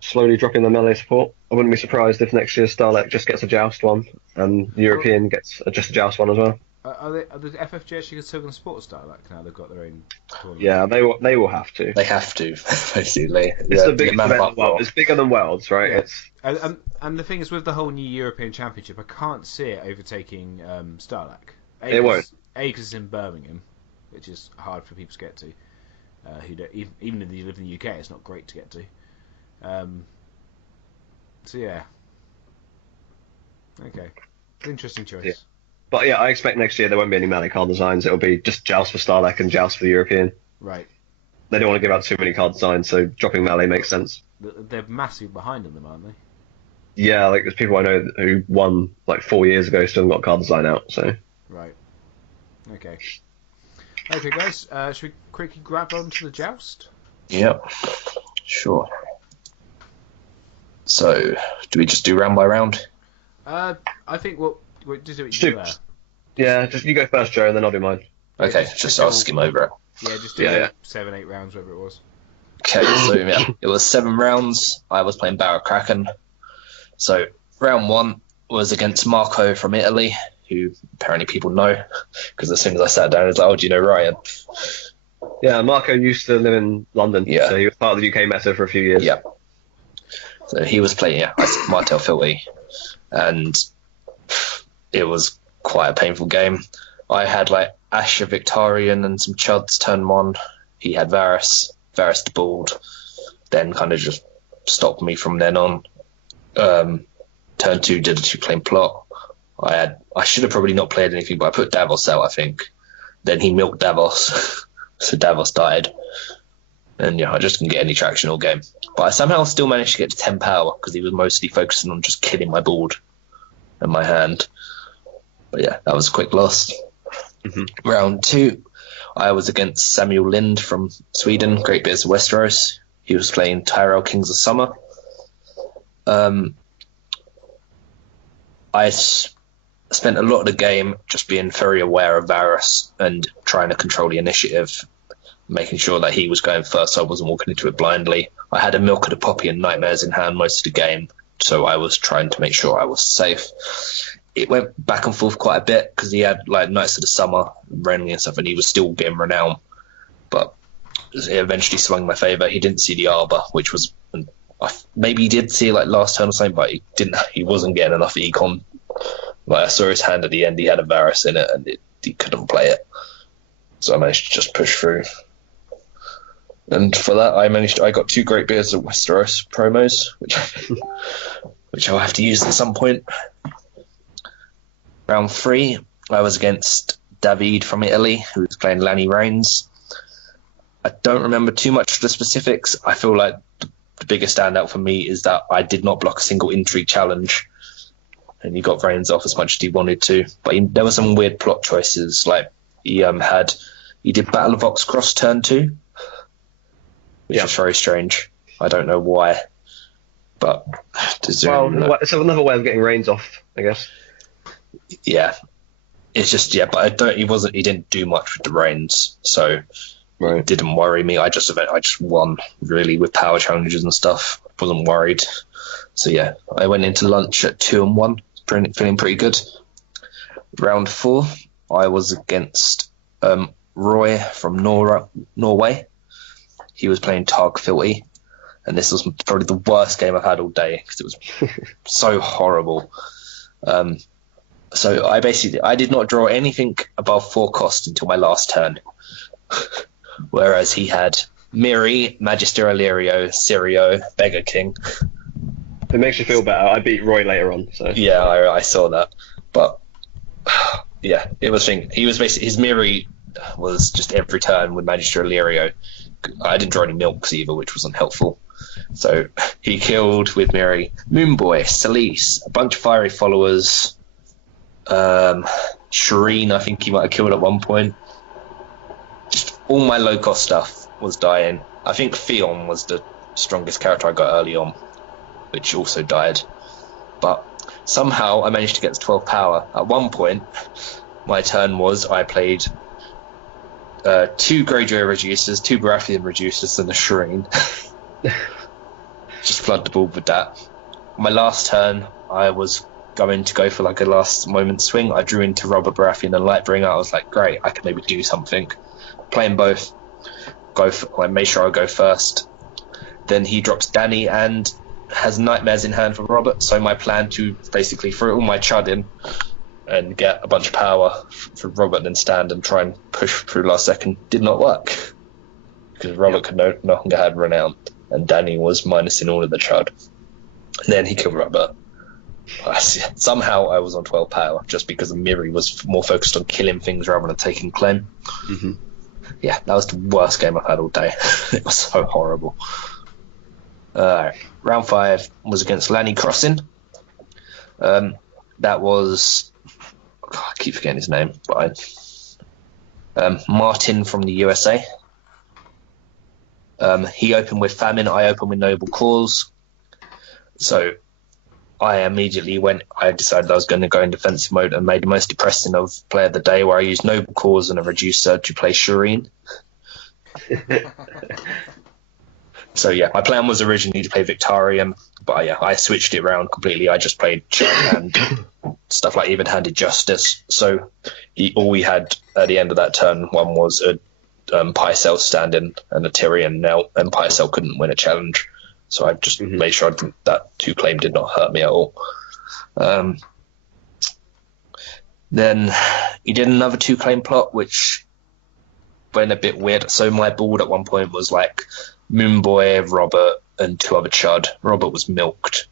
slowly dropping the Melee support, I wouldn't be surprised if next year's Stahleck just gets a Joust one, and European gets just a Joust one as well. Are the FFG actually still going to support Stahleck now they've got their own tournament? Yeah, they will have to. They have to, basically. It's the biggest event in the world. It's bigger than Worlds, right? Yeah. And the thing is, with the whole new European Championship, I can't see it overtaking Stahleck. It won't. Because it's in Birmingham, which is hard for people to get to. Even if you live in the UK, it's not great to get to. So yeah. Okay. Interesting choice. Yeah. But yeah, I expect next year there won't be any Melee card designs. It'll be just Joust for Stahleck and Joust for the European. Right. They don't want to give out too many card designs, so dropping Melee makes sense. They're massive behind them, aren't they? Yeah, like there's people I know who won like 4 years ago still haven't got card design out. So. Right. Okay. Okay, guys. Should we quickly grab onto the Joust? Yep. Sure. So, do we just do round by round? I think we'll just do it. Yeah, just you go first, Joe, and then I'll do mine. Okay, I'll skim over it. Yeah, just do 7, 8 rounds, whatever it was. Okay, so yeah, it was 7 rounds. I was playing Barra Kraken. So, round 1 was against Marco from Italy, who apparently people know, because as soon as I sat down, I was like, oh, do you know Ryan? Yeah, Marco used to live in London, so he was part of the UK meta for a few years. Yeah. So he was playing, Martel Filthy, and it was quite a painful game. I had like Asher Victorian and some Chuds turn 1. He had Varus deballed, then kind of just stopped me from then on. Turn 2 did a 2-plane plot. I should have probably not played anything, but I put Davos out, I think. Then he milked Davos, so Davos died. And I just didn't get any traction all game. But I somehow still managed to get to 10 power, because he was mostly focusing on just killing my board and my hand. But yeah, that was a quick loss. Mm-hmm. Round 2, I was against Samuel Lind from Sweden, Great Bears of Westeros. He was playing Tyrell Kings of Summer. I spent a lot of the game just being very aware of Varus and trying to control the initiative, making sure that he was going first so I wasn't walking into it blindly. I had a Milk of the Poppy and Nightmares in hand most of the game, so I was trying to make sure I was safe. It went back and forth quite a bit because he had like Knights of the Summer, Renly and stuff, and he was still getting renown. But it eventually swung in my favour. He didn't see the Arbor, which was maybe he did see it like last turn or something, but he didn't. He wasn't getting enough econ. Like I saw his hand at the end; he had a Varus in it, and he couldn't play it. So I managed to just push through. And for that, I got 2 Great Beards of Westeros promos, which I'll have to use at some point. Round 3, I was against David from Italy, who was playing Lanny Reigns. I don't remember too much of the specifics. I feel like the biggest standout for me is that I did not block a single intrigue challenge, and he got Reigns off as much as he wanted to. But there were some weird plot choices, like he did Battle of Ox Cross turn 2, which is very strange. I don't know why, but it's another way of getting Reigns off, I guess. Yeah, it's just but he didn't do much with the Reigns, so it didn't worry me. I just won really with power challenges and stuff. Wasn't worried. So yeah, I went into lunch at 2-1, feeling pretty good. Round 4, I was against Roy from Norway. He was playing Targ Filthy, and this was probably the worst game I've had all day because it was so horrible. So I did not draw anything above 4 cost until my last turn, whereas he had Miri, Magister Illyrio, Sirio, Beggar King. It makes you feel better. I beat Roy later on, so yeah, I saw that, but yeah, it was thing. He was basically his Miri was just every turn with Magister Illyrio. I didn't draw any milks either, which wasn't helpful. So he killed with Miri Moonboy, Celise, a bunch of fiery followers, Shireen, I think he might have killed at one point. Just all my low cost stuff was dying. I think Theon was the strongest character I got early on, which also died. But somehow I managed to get to 12 power. At one point, my turn was I played 2 Greyjoy reducers, 2 Baratheon reducers, and a Shireen. Just flood the board with that. My last turn, I was going to go for like a last moment swing. I drew into Robert Baratheon and Lightbringer. I was like, great, I can maybe do something. Playing both, I made sure I go first. Then he drops Dany and has Nightmares in hand for Robert. So my plan to basically throw all my chud in and get a bunch of power for Robert and then stand and try and push through last second did not work. Because Robert could no longer have Renown and Dany was minusing all of the chud. And then he killed Robert. Somehow I was on 12 power just because Miri was more focused on killing things rather than taking claim. Mm-hmm. Yeah, that was the worst game I've had all day. It was so horrible. Round 5 was against Lanny Crossing. That was... I keep forgetting his name, but Martin from the USA. He opened with Famine, I opened with Noble Cause. So I immediately I decided I was going to go in defensive mode and made the most depressing of Play of the Day, where I used Noble Cause and a Reducer to play Shireen. So yeah, my plan was originally to play Victarion, but yeah, I switched it around completely. I just played Chud and stuff like Even-Handed Justice. So all we had at the end of that turn one was a Pycelle stand-in and a Tyrion knelt, and Pycelle couldn't win a challenge. So I just made sure that 2 claim did not hurt me at all. Then he did another 2 claim plot, which went a bit weird. So my board at one point was like Moonboy, Robert, and 2 other chud. Robert was milked.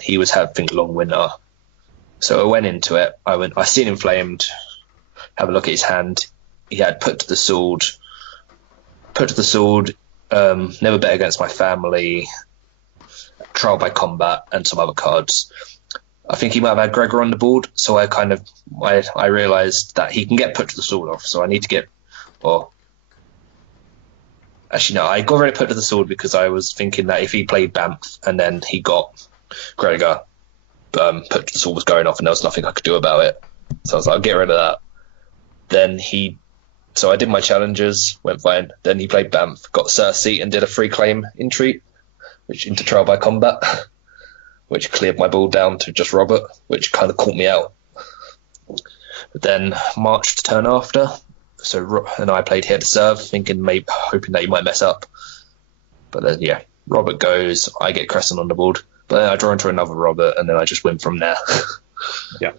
He was having Long Winter. So I went into it. I seen him flamed. Have a look at his hand. He had Put to the Sword. Never Bet Against My Family, Trial by Combat, and some other cards. I think he might have had Gregor on the board, so I realised that he can get Put to the Sword off, so I need to get... Actually, no, I got rid of Put to the Sword because I was thinking that if he played Banff and then he got Gregor, Put to the Sword was going off and there was nothing I could do about it. So I was like, I'll get rid of that. Then So I did my challenges, went fine. Then he played Banff, got Cersei, and did a 3 claim entreat, which into Trial by Combat, which cleared my ball down to just Robert, which kind of caught me out. But then marched the turn after, and I played Here to Serve, hoping that he might mess up. But then, yeah, Robert goes, I get Crescent on the board, but then I draw into another Robert, and then I just win from there. Yeah.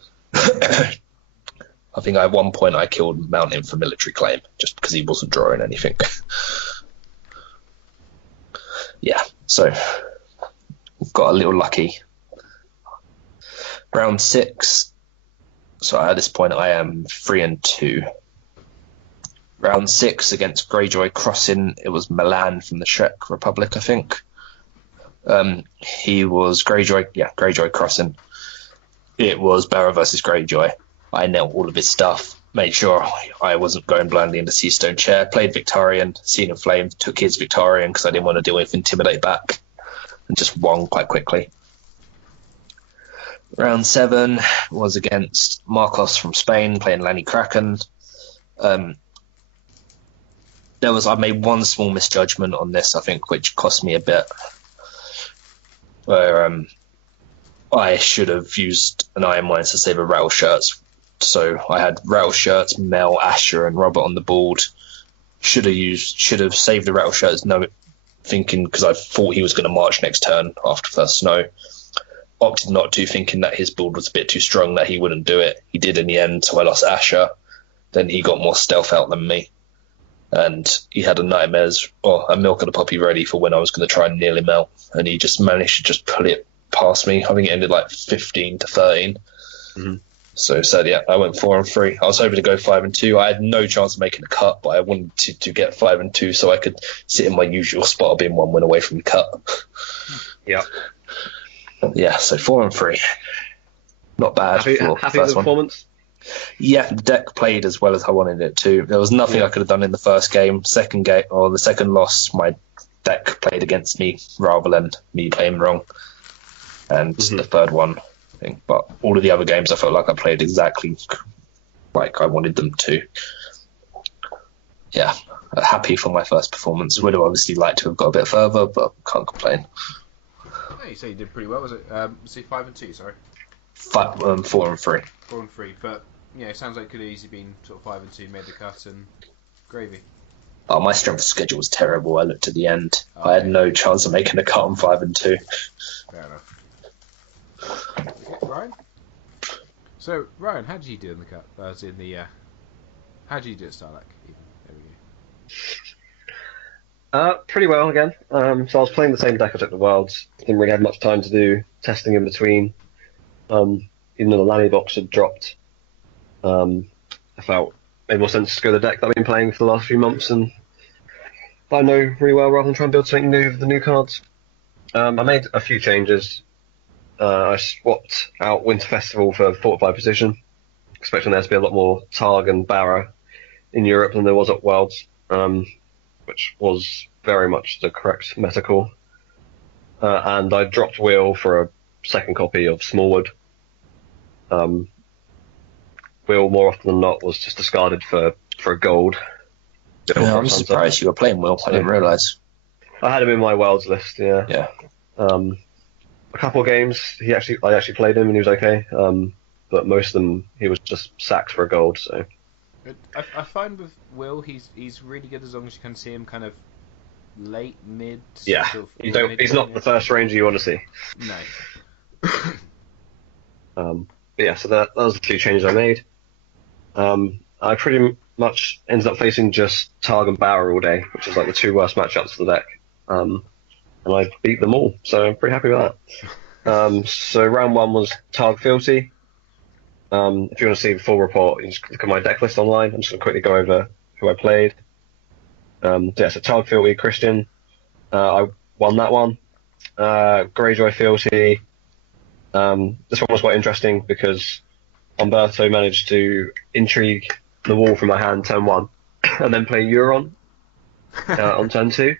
I think at one point I killed Mountain for military claim just because he wasn't drawing anything. Yeah, so got a little lucky. Round 6. So at this point I am 3-2. Round 6 against Greyjoy Crossing. It was Milan from the Czech Republic, I think. He was Greyjoy Crossing. It was Barra versus Greyjoy. I knelt all of his stuff, made sure I wasn't going blindly into Seastone Chair, played Victarion, Scene of Flame, took his Victarion because I didn't want to deal with Intimidate back, and just won quite quickly. Round 7 was against Marcos from Spain, playing Lanny Kraken. I made one small misjudgment on this, I think, which cost me a bit, where I should have used an Iron Mines to save a Rattle Shirts. So I had Rattle Shirts, Mel, Asher, and Robert on the board. Should have saved the Rattle Shirts, thinking because I thought he was going to march next turn after first snow. Opted not to, thinking that his board was a bit too strong, that he wouldn't do it. He did in the end, so I lost Asher. Then he got more stealth out than me, and he had a Nightmares or a Milk and a Poppy ready for when I was going to try and nearly melt, and he just managed to just pull it past me. I think it ended like 15-13. Mm-hmm. So yeah, I went 4-3. I was hoping to go 5-2. I had no chance of making a cut, but I wanted to get 5-2 so I could sit in my usual spot of being 1 win away from the cut. Yeah. Yeah, so 4-3. not bad Happy for with the first one. performance? Yeah, the deck played as well as I wanted it to. There was nothing I could have done in the first game. Second game, or the second loss, my deck played against me rather than me playing wrong. And the third one, I think. But all of the other games, I felt like I played exactly like I wanted them to. Yeah, happy for my first performance. Would have obviously liked to have got a bit further, but can't complain. Oh, you say you did pretty well. Was it 5-2? Sorry. 4-3. 4-3, but yeah, it sounds like it could have easily been sort of 5-2, made the cut and gravy. Oh, my strength of schedule was terrible. I looked at the end. I had no chance of making a cut on 5-2. Fair enough. Okay, Ryan. So Ryan, how did you do in the cut? How did you do at Starlight? There we go. Pretty well again. So I was playing the same deck as at the Worlds. Didn't really have much time to do testing in between. Even though the Lanny box had dropped, I felt it made more sense to go the deck that I've been playing for the last few months and that I know really well rather than try and build something new with the new cards. I made a few changes. I swapped out Winter Festival for Fortified Position, expecting there to be a lot more Targ and Barra in Europe than there was at Worlds, which was very much the correct meta call. And I dropped Wheel for a second copy of Smallwood. Wheel, more often than not, was just discarded for a gold. Yeah, I'm surprised you were playing Will. I didn't realise. I had him in my Worlds list, yeah. Yeah. A couple of games, I actually played him and he was okay. But most of them, he was just sacked for a gold. So I find with Will, he's really good as long as you can see him kind of late, mid. Yeah, sort of he's not the first ranger you want to see. No. But yeah, so that was the two changes I made. I pretty much ended up facing just Targ and Bauer all day, which is like the two worst matchups for the deck. And I beat them all, so I'm pretty happy with that. So round one was Targ Fealty. If you want to see the full report, you just look at my deck list online. I'm just going to quickly go over who I played. So Targ Fealty, Christian. I won that one. Greyjoy Fealty. This one was quite interesting because Umberto managed to intrigue the wall from my hand turn 1 and then play Euron on turn 2.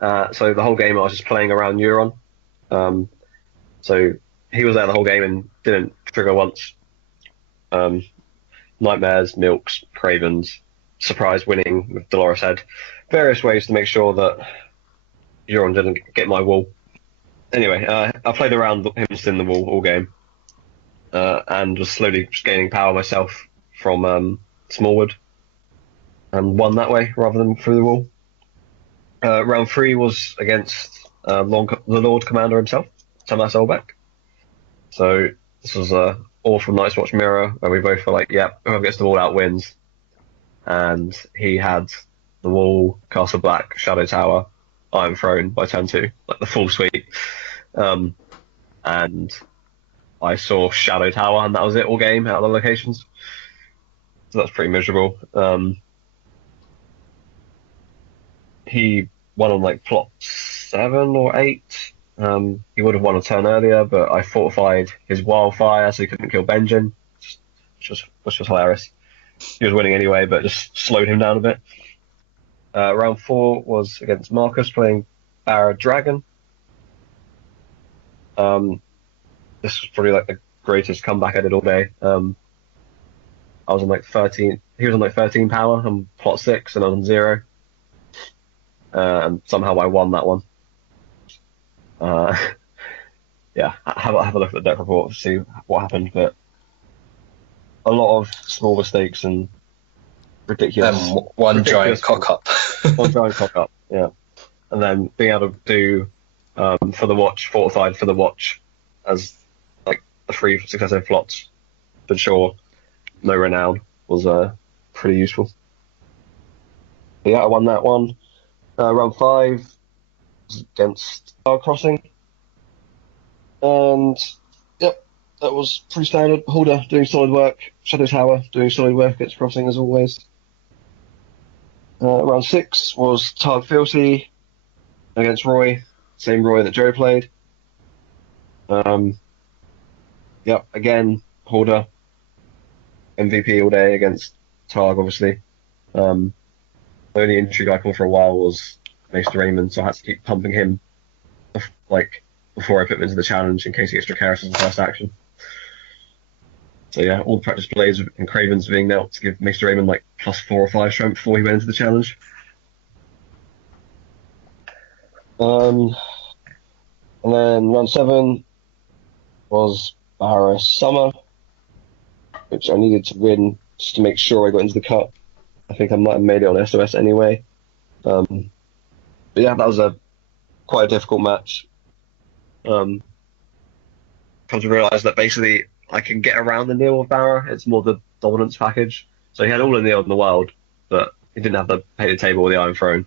So the whole game I was just playing around Euron. So he was there the whole game and didn't trigger once. Nightmares, Milks, Cravens, surprise winning with Dolores Head. Various ways to make sure that Euron didn't get my wall. Anyway, I played around him in the wall all game. And was slowly just gaining power myself from Smallwood. And won that way rather than through the wall. Round 3 was against the Lord Commander himself, Thomas Olbeck. So this was all from Night's Watch Mirror, where we both were like, yep, whoever gets the wall out wins. And he had the wall, Castle Black, Shadow Tower, Iron Throne by turn 2, like the full suite. And I saw Shadow Tower, and that was it all game out of the locations. So that's pretty miserable. He won on like plot 7 or 8. He would have won a turn earlier, but I fortified his Wildfire so he couldn't kill Benjen, which was hilarious. He was winning anyway, but just slowed him down a bit. Round 4 was against Marcus playing Barra Dragon. This was probably like the greatest comeback I did all day. I was on like 13. He was on like 13 power. I'm plot 6, and I was on 0. And somehow I won that one. Yeah, have a look at the deck report to see what happened. But a lot of small mistakes and ridiculous. One giant cock up. One giant cock up. Yeah, and then being able to do for the watch, fortified for the watch as like the 3 successive plots, but sure, no renown was pretty useful. But yeah, I won that one. Round 5 was against Star Crossing, and yep, that was pretty standard. Holder doing solid work, Shadow Tower doing solid work against Crossing as always. Round 6 was Targ Fealty against Roy, same Roy that Joe played. Yep, again, Horder, MVP all day against Targ, obviously. The only intrigue icon for a while was Maester Raymond, so I had to keep pumping him like before I put him into the challenge in case he gets Dracarys as the first action. So yeah, all the practice blades and Cravens being knelt to give Maester Raymond like +4 or 5 strength before he went into the challenge. And then round 7 was Barra Summer, which I needed to win just to make sure I got into the cup. I think I might have made it on SOS anyway. But yeah, that was quite a difficult match. Come to realise that basically I can get around the Neil with Barra. It's more the dominance package. So he had all the Neil in the wild, but he didn't have the painted table or the Iron Throne.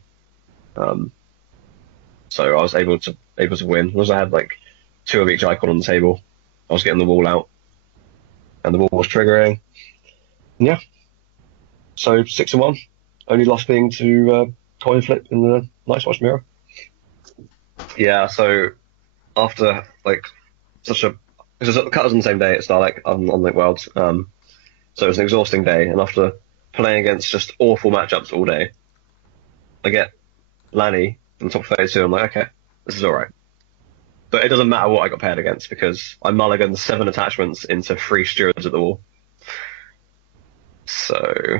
So I was able to win. Because I had like 2 of each icon on the table. I was getting the wall out, and the wall was triggering. And yeah, so 6-1. Only loss being to coin flip in the Night's Watch mirror. Yeah, so after like because the cut was on the same day at Stahleck on Link Worlds, so it was an exhausting day, and after playing against just awful matchups all day, I get Lanny in the top 32. I'm like, okay, this is all right. But it doesn't matter what I got paired against because I mulliganed 7 attachments into 3 stewards at the wall. So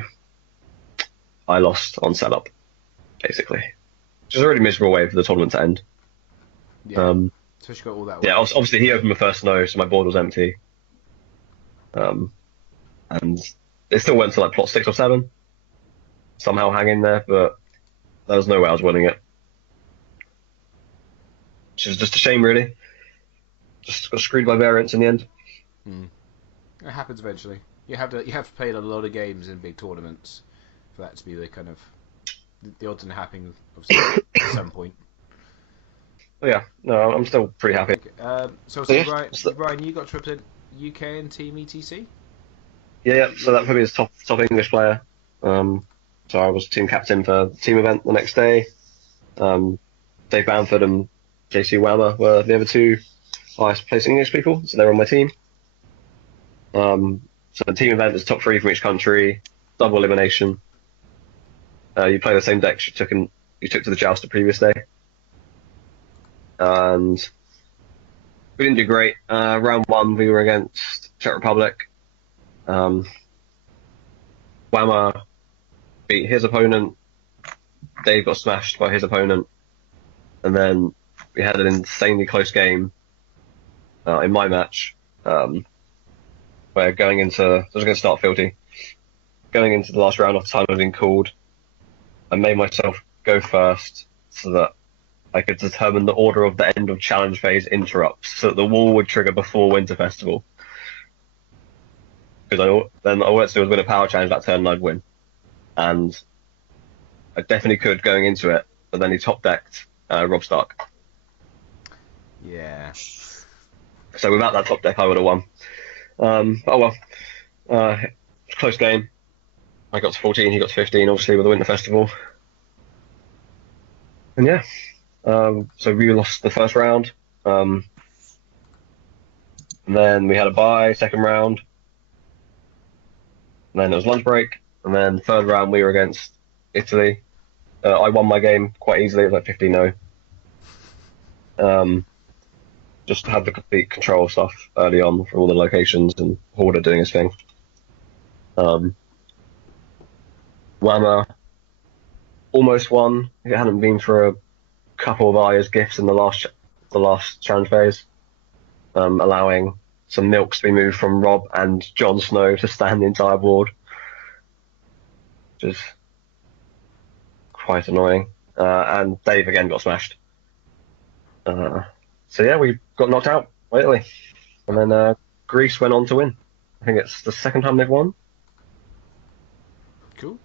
I lost on setup, basically, which is a really miserable way for the tournament to end. Yeah. So she got all that. Yeah, obviously he opened my first snow, so my board was empty. And it still went to like plot 6 or 7, somehow hanging there, but there was no way I was winning it. Which is just a shame, really. Just got screwed by variants in the end. It happens eventually. You have to play a lot of games in big tournaments for that to be the kind of the odds and happening obviously at some point. Oh yeah, no, I'm still pretty happy. So Ryan, you got to represent UK and Team ETC? Yeah, so that put me as top English player. So I was team captain for the team event the next day. Dave Bamford and JC Whammer were the other 2 highest placed English people, so they were on my team. So the team event is top 3 from each country, double elimination. You play the same decks you took to the joust the previous day. And we didn't do great. Round 1 we were against Czech Republic. Whammer beat his opponent. Dave got smashed by his opponent. And then we had an insanely close game in my match, where I was going to start filthy. Going into the last round after time had been called, I made myself go first so that I could determine the order of the end of challenge phase interrupts, so that the wall would trigger before Winter Festival. Because then all I had to do was win a power challenge that turn and I'd win. And I definitely could going into it, but then he top decked Rob Stark. Yeah. So without that top deck, I would have won. Oh well. Close game. I got to 14, he got to 15, obviously, with the Winter Festival. And yeah. So we lost the first round. And then we had a bye, second round. And then it was lunch break. And then third round, we were against Italy. I won my game quite easily. It was like 15-0. Just had the complete control stuff early on for all the locations and Horder doing his thing. Whammer almost won. If it hadn't been for a couple of Aya's gifts in the last challenge phase, allowing some milks to be moved from Rob and Jon Snow to stand the entire board, which is quite annoying. And Dave again got smashed. So yeah, we got knocked out by Italy, and then Greece went on to win. I think it's the second time they've won. Cool.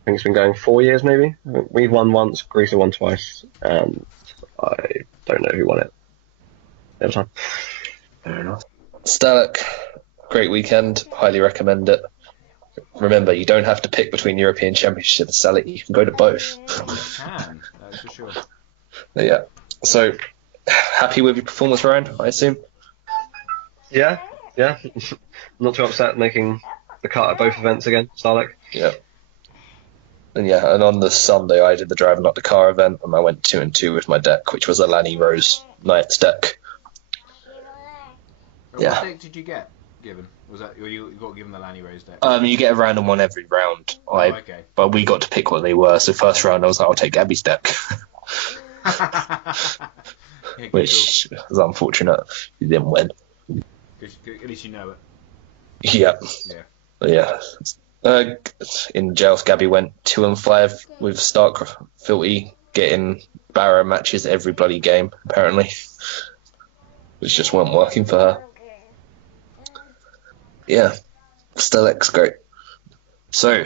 I think it's been going 4 years, maybe. We've won once, Greece have won twice, and I don't know who won it the other time. Fair enough. Stalheck, great weekend. Highly recommend it. Remember, you don't have to pick between European Championship and Stalheck. You can go to both. You can, that's for sure. Yeah. So, happy with your performance, Ryan, I assume? Yeah, Yeah, not too upset making the cut at both events again, Stahleck. Yeah. And on the Sunday I did the driving up the car event, and I went 2-2 with my deck, which was a Lanny Rose Knights deck. What deck did you get given? Was that you got given the Lanny Rose deck? You get a random one every round. Okay. But we got to pick what they were. So first round I was like, I'll take Gabby's deck. Yeah, which was unfortunate. You didn't win. At least you know it. Yeah. Yeah. In jails, Gabby went 2-5 with Stark Filty getting Barrow matches every bloody game, apparently. Which just weren't working for her. Yeah. Stalheck's great. So,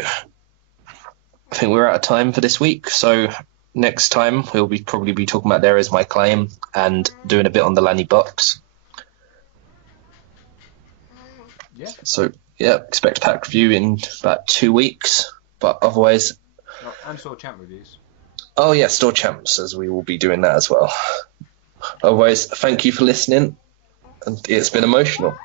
I think we're out of time for this week. So, next time we'll probably be talking about There Is My Claim and doing a bit on the Lanny Box. Yeah. So, yeah, expect a pack review in about 2 weeks. But otherwise... and store champ reviews. Oh, yeah, store champs, as we will be doing that as well. Otherwise, thank you for listening. And it's been emotional.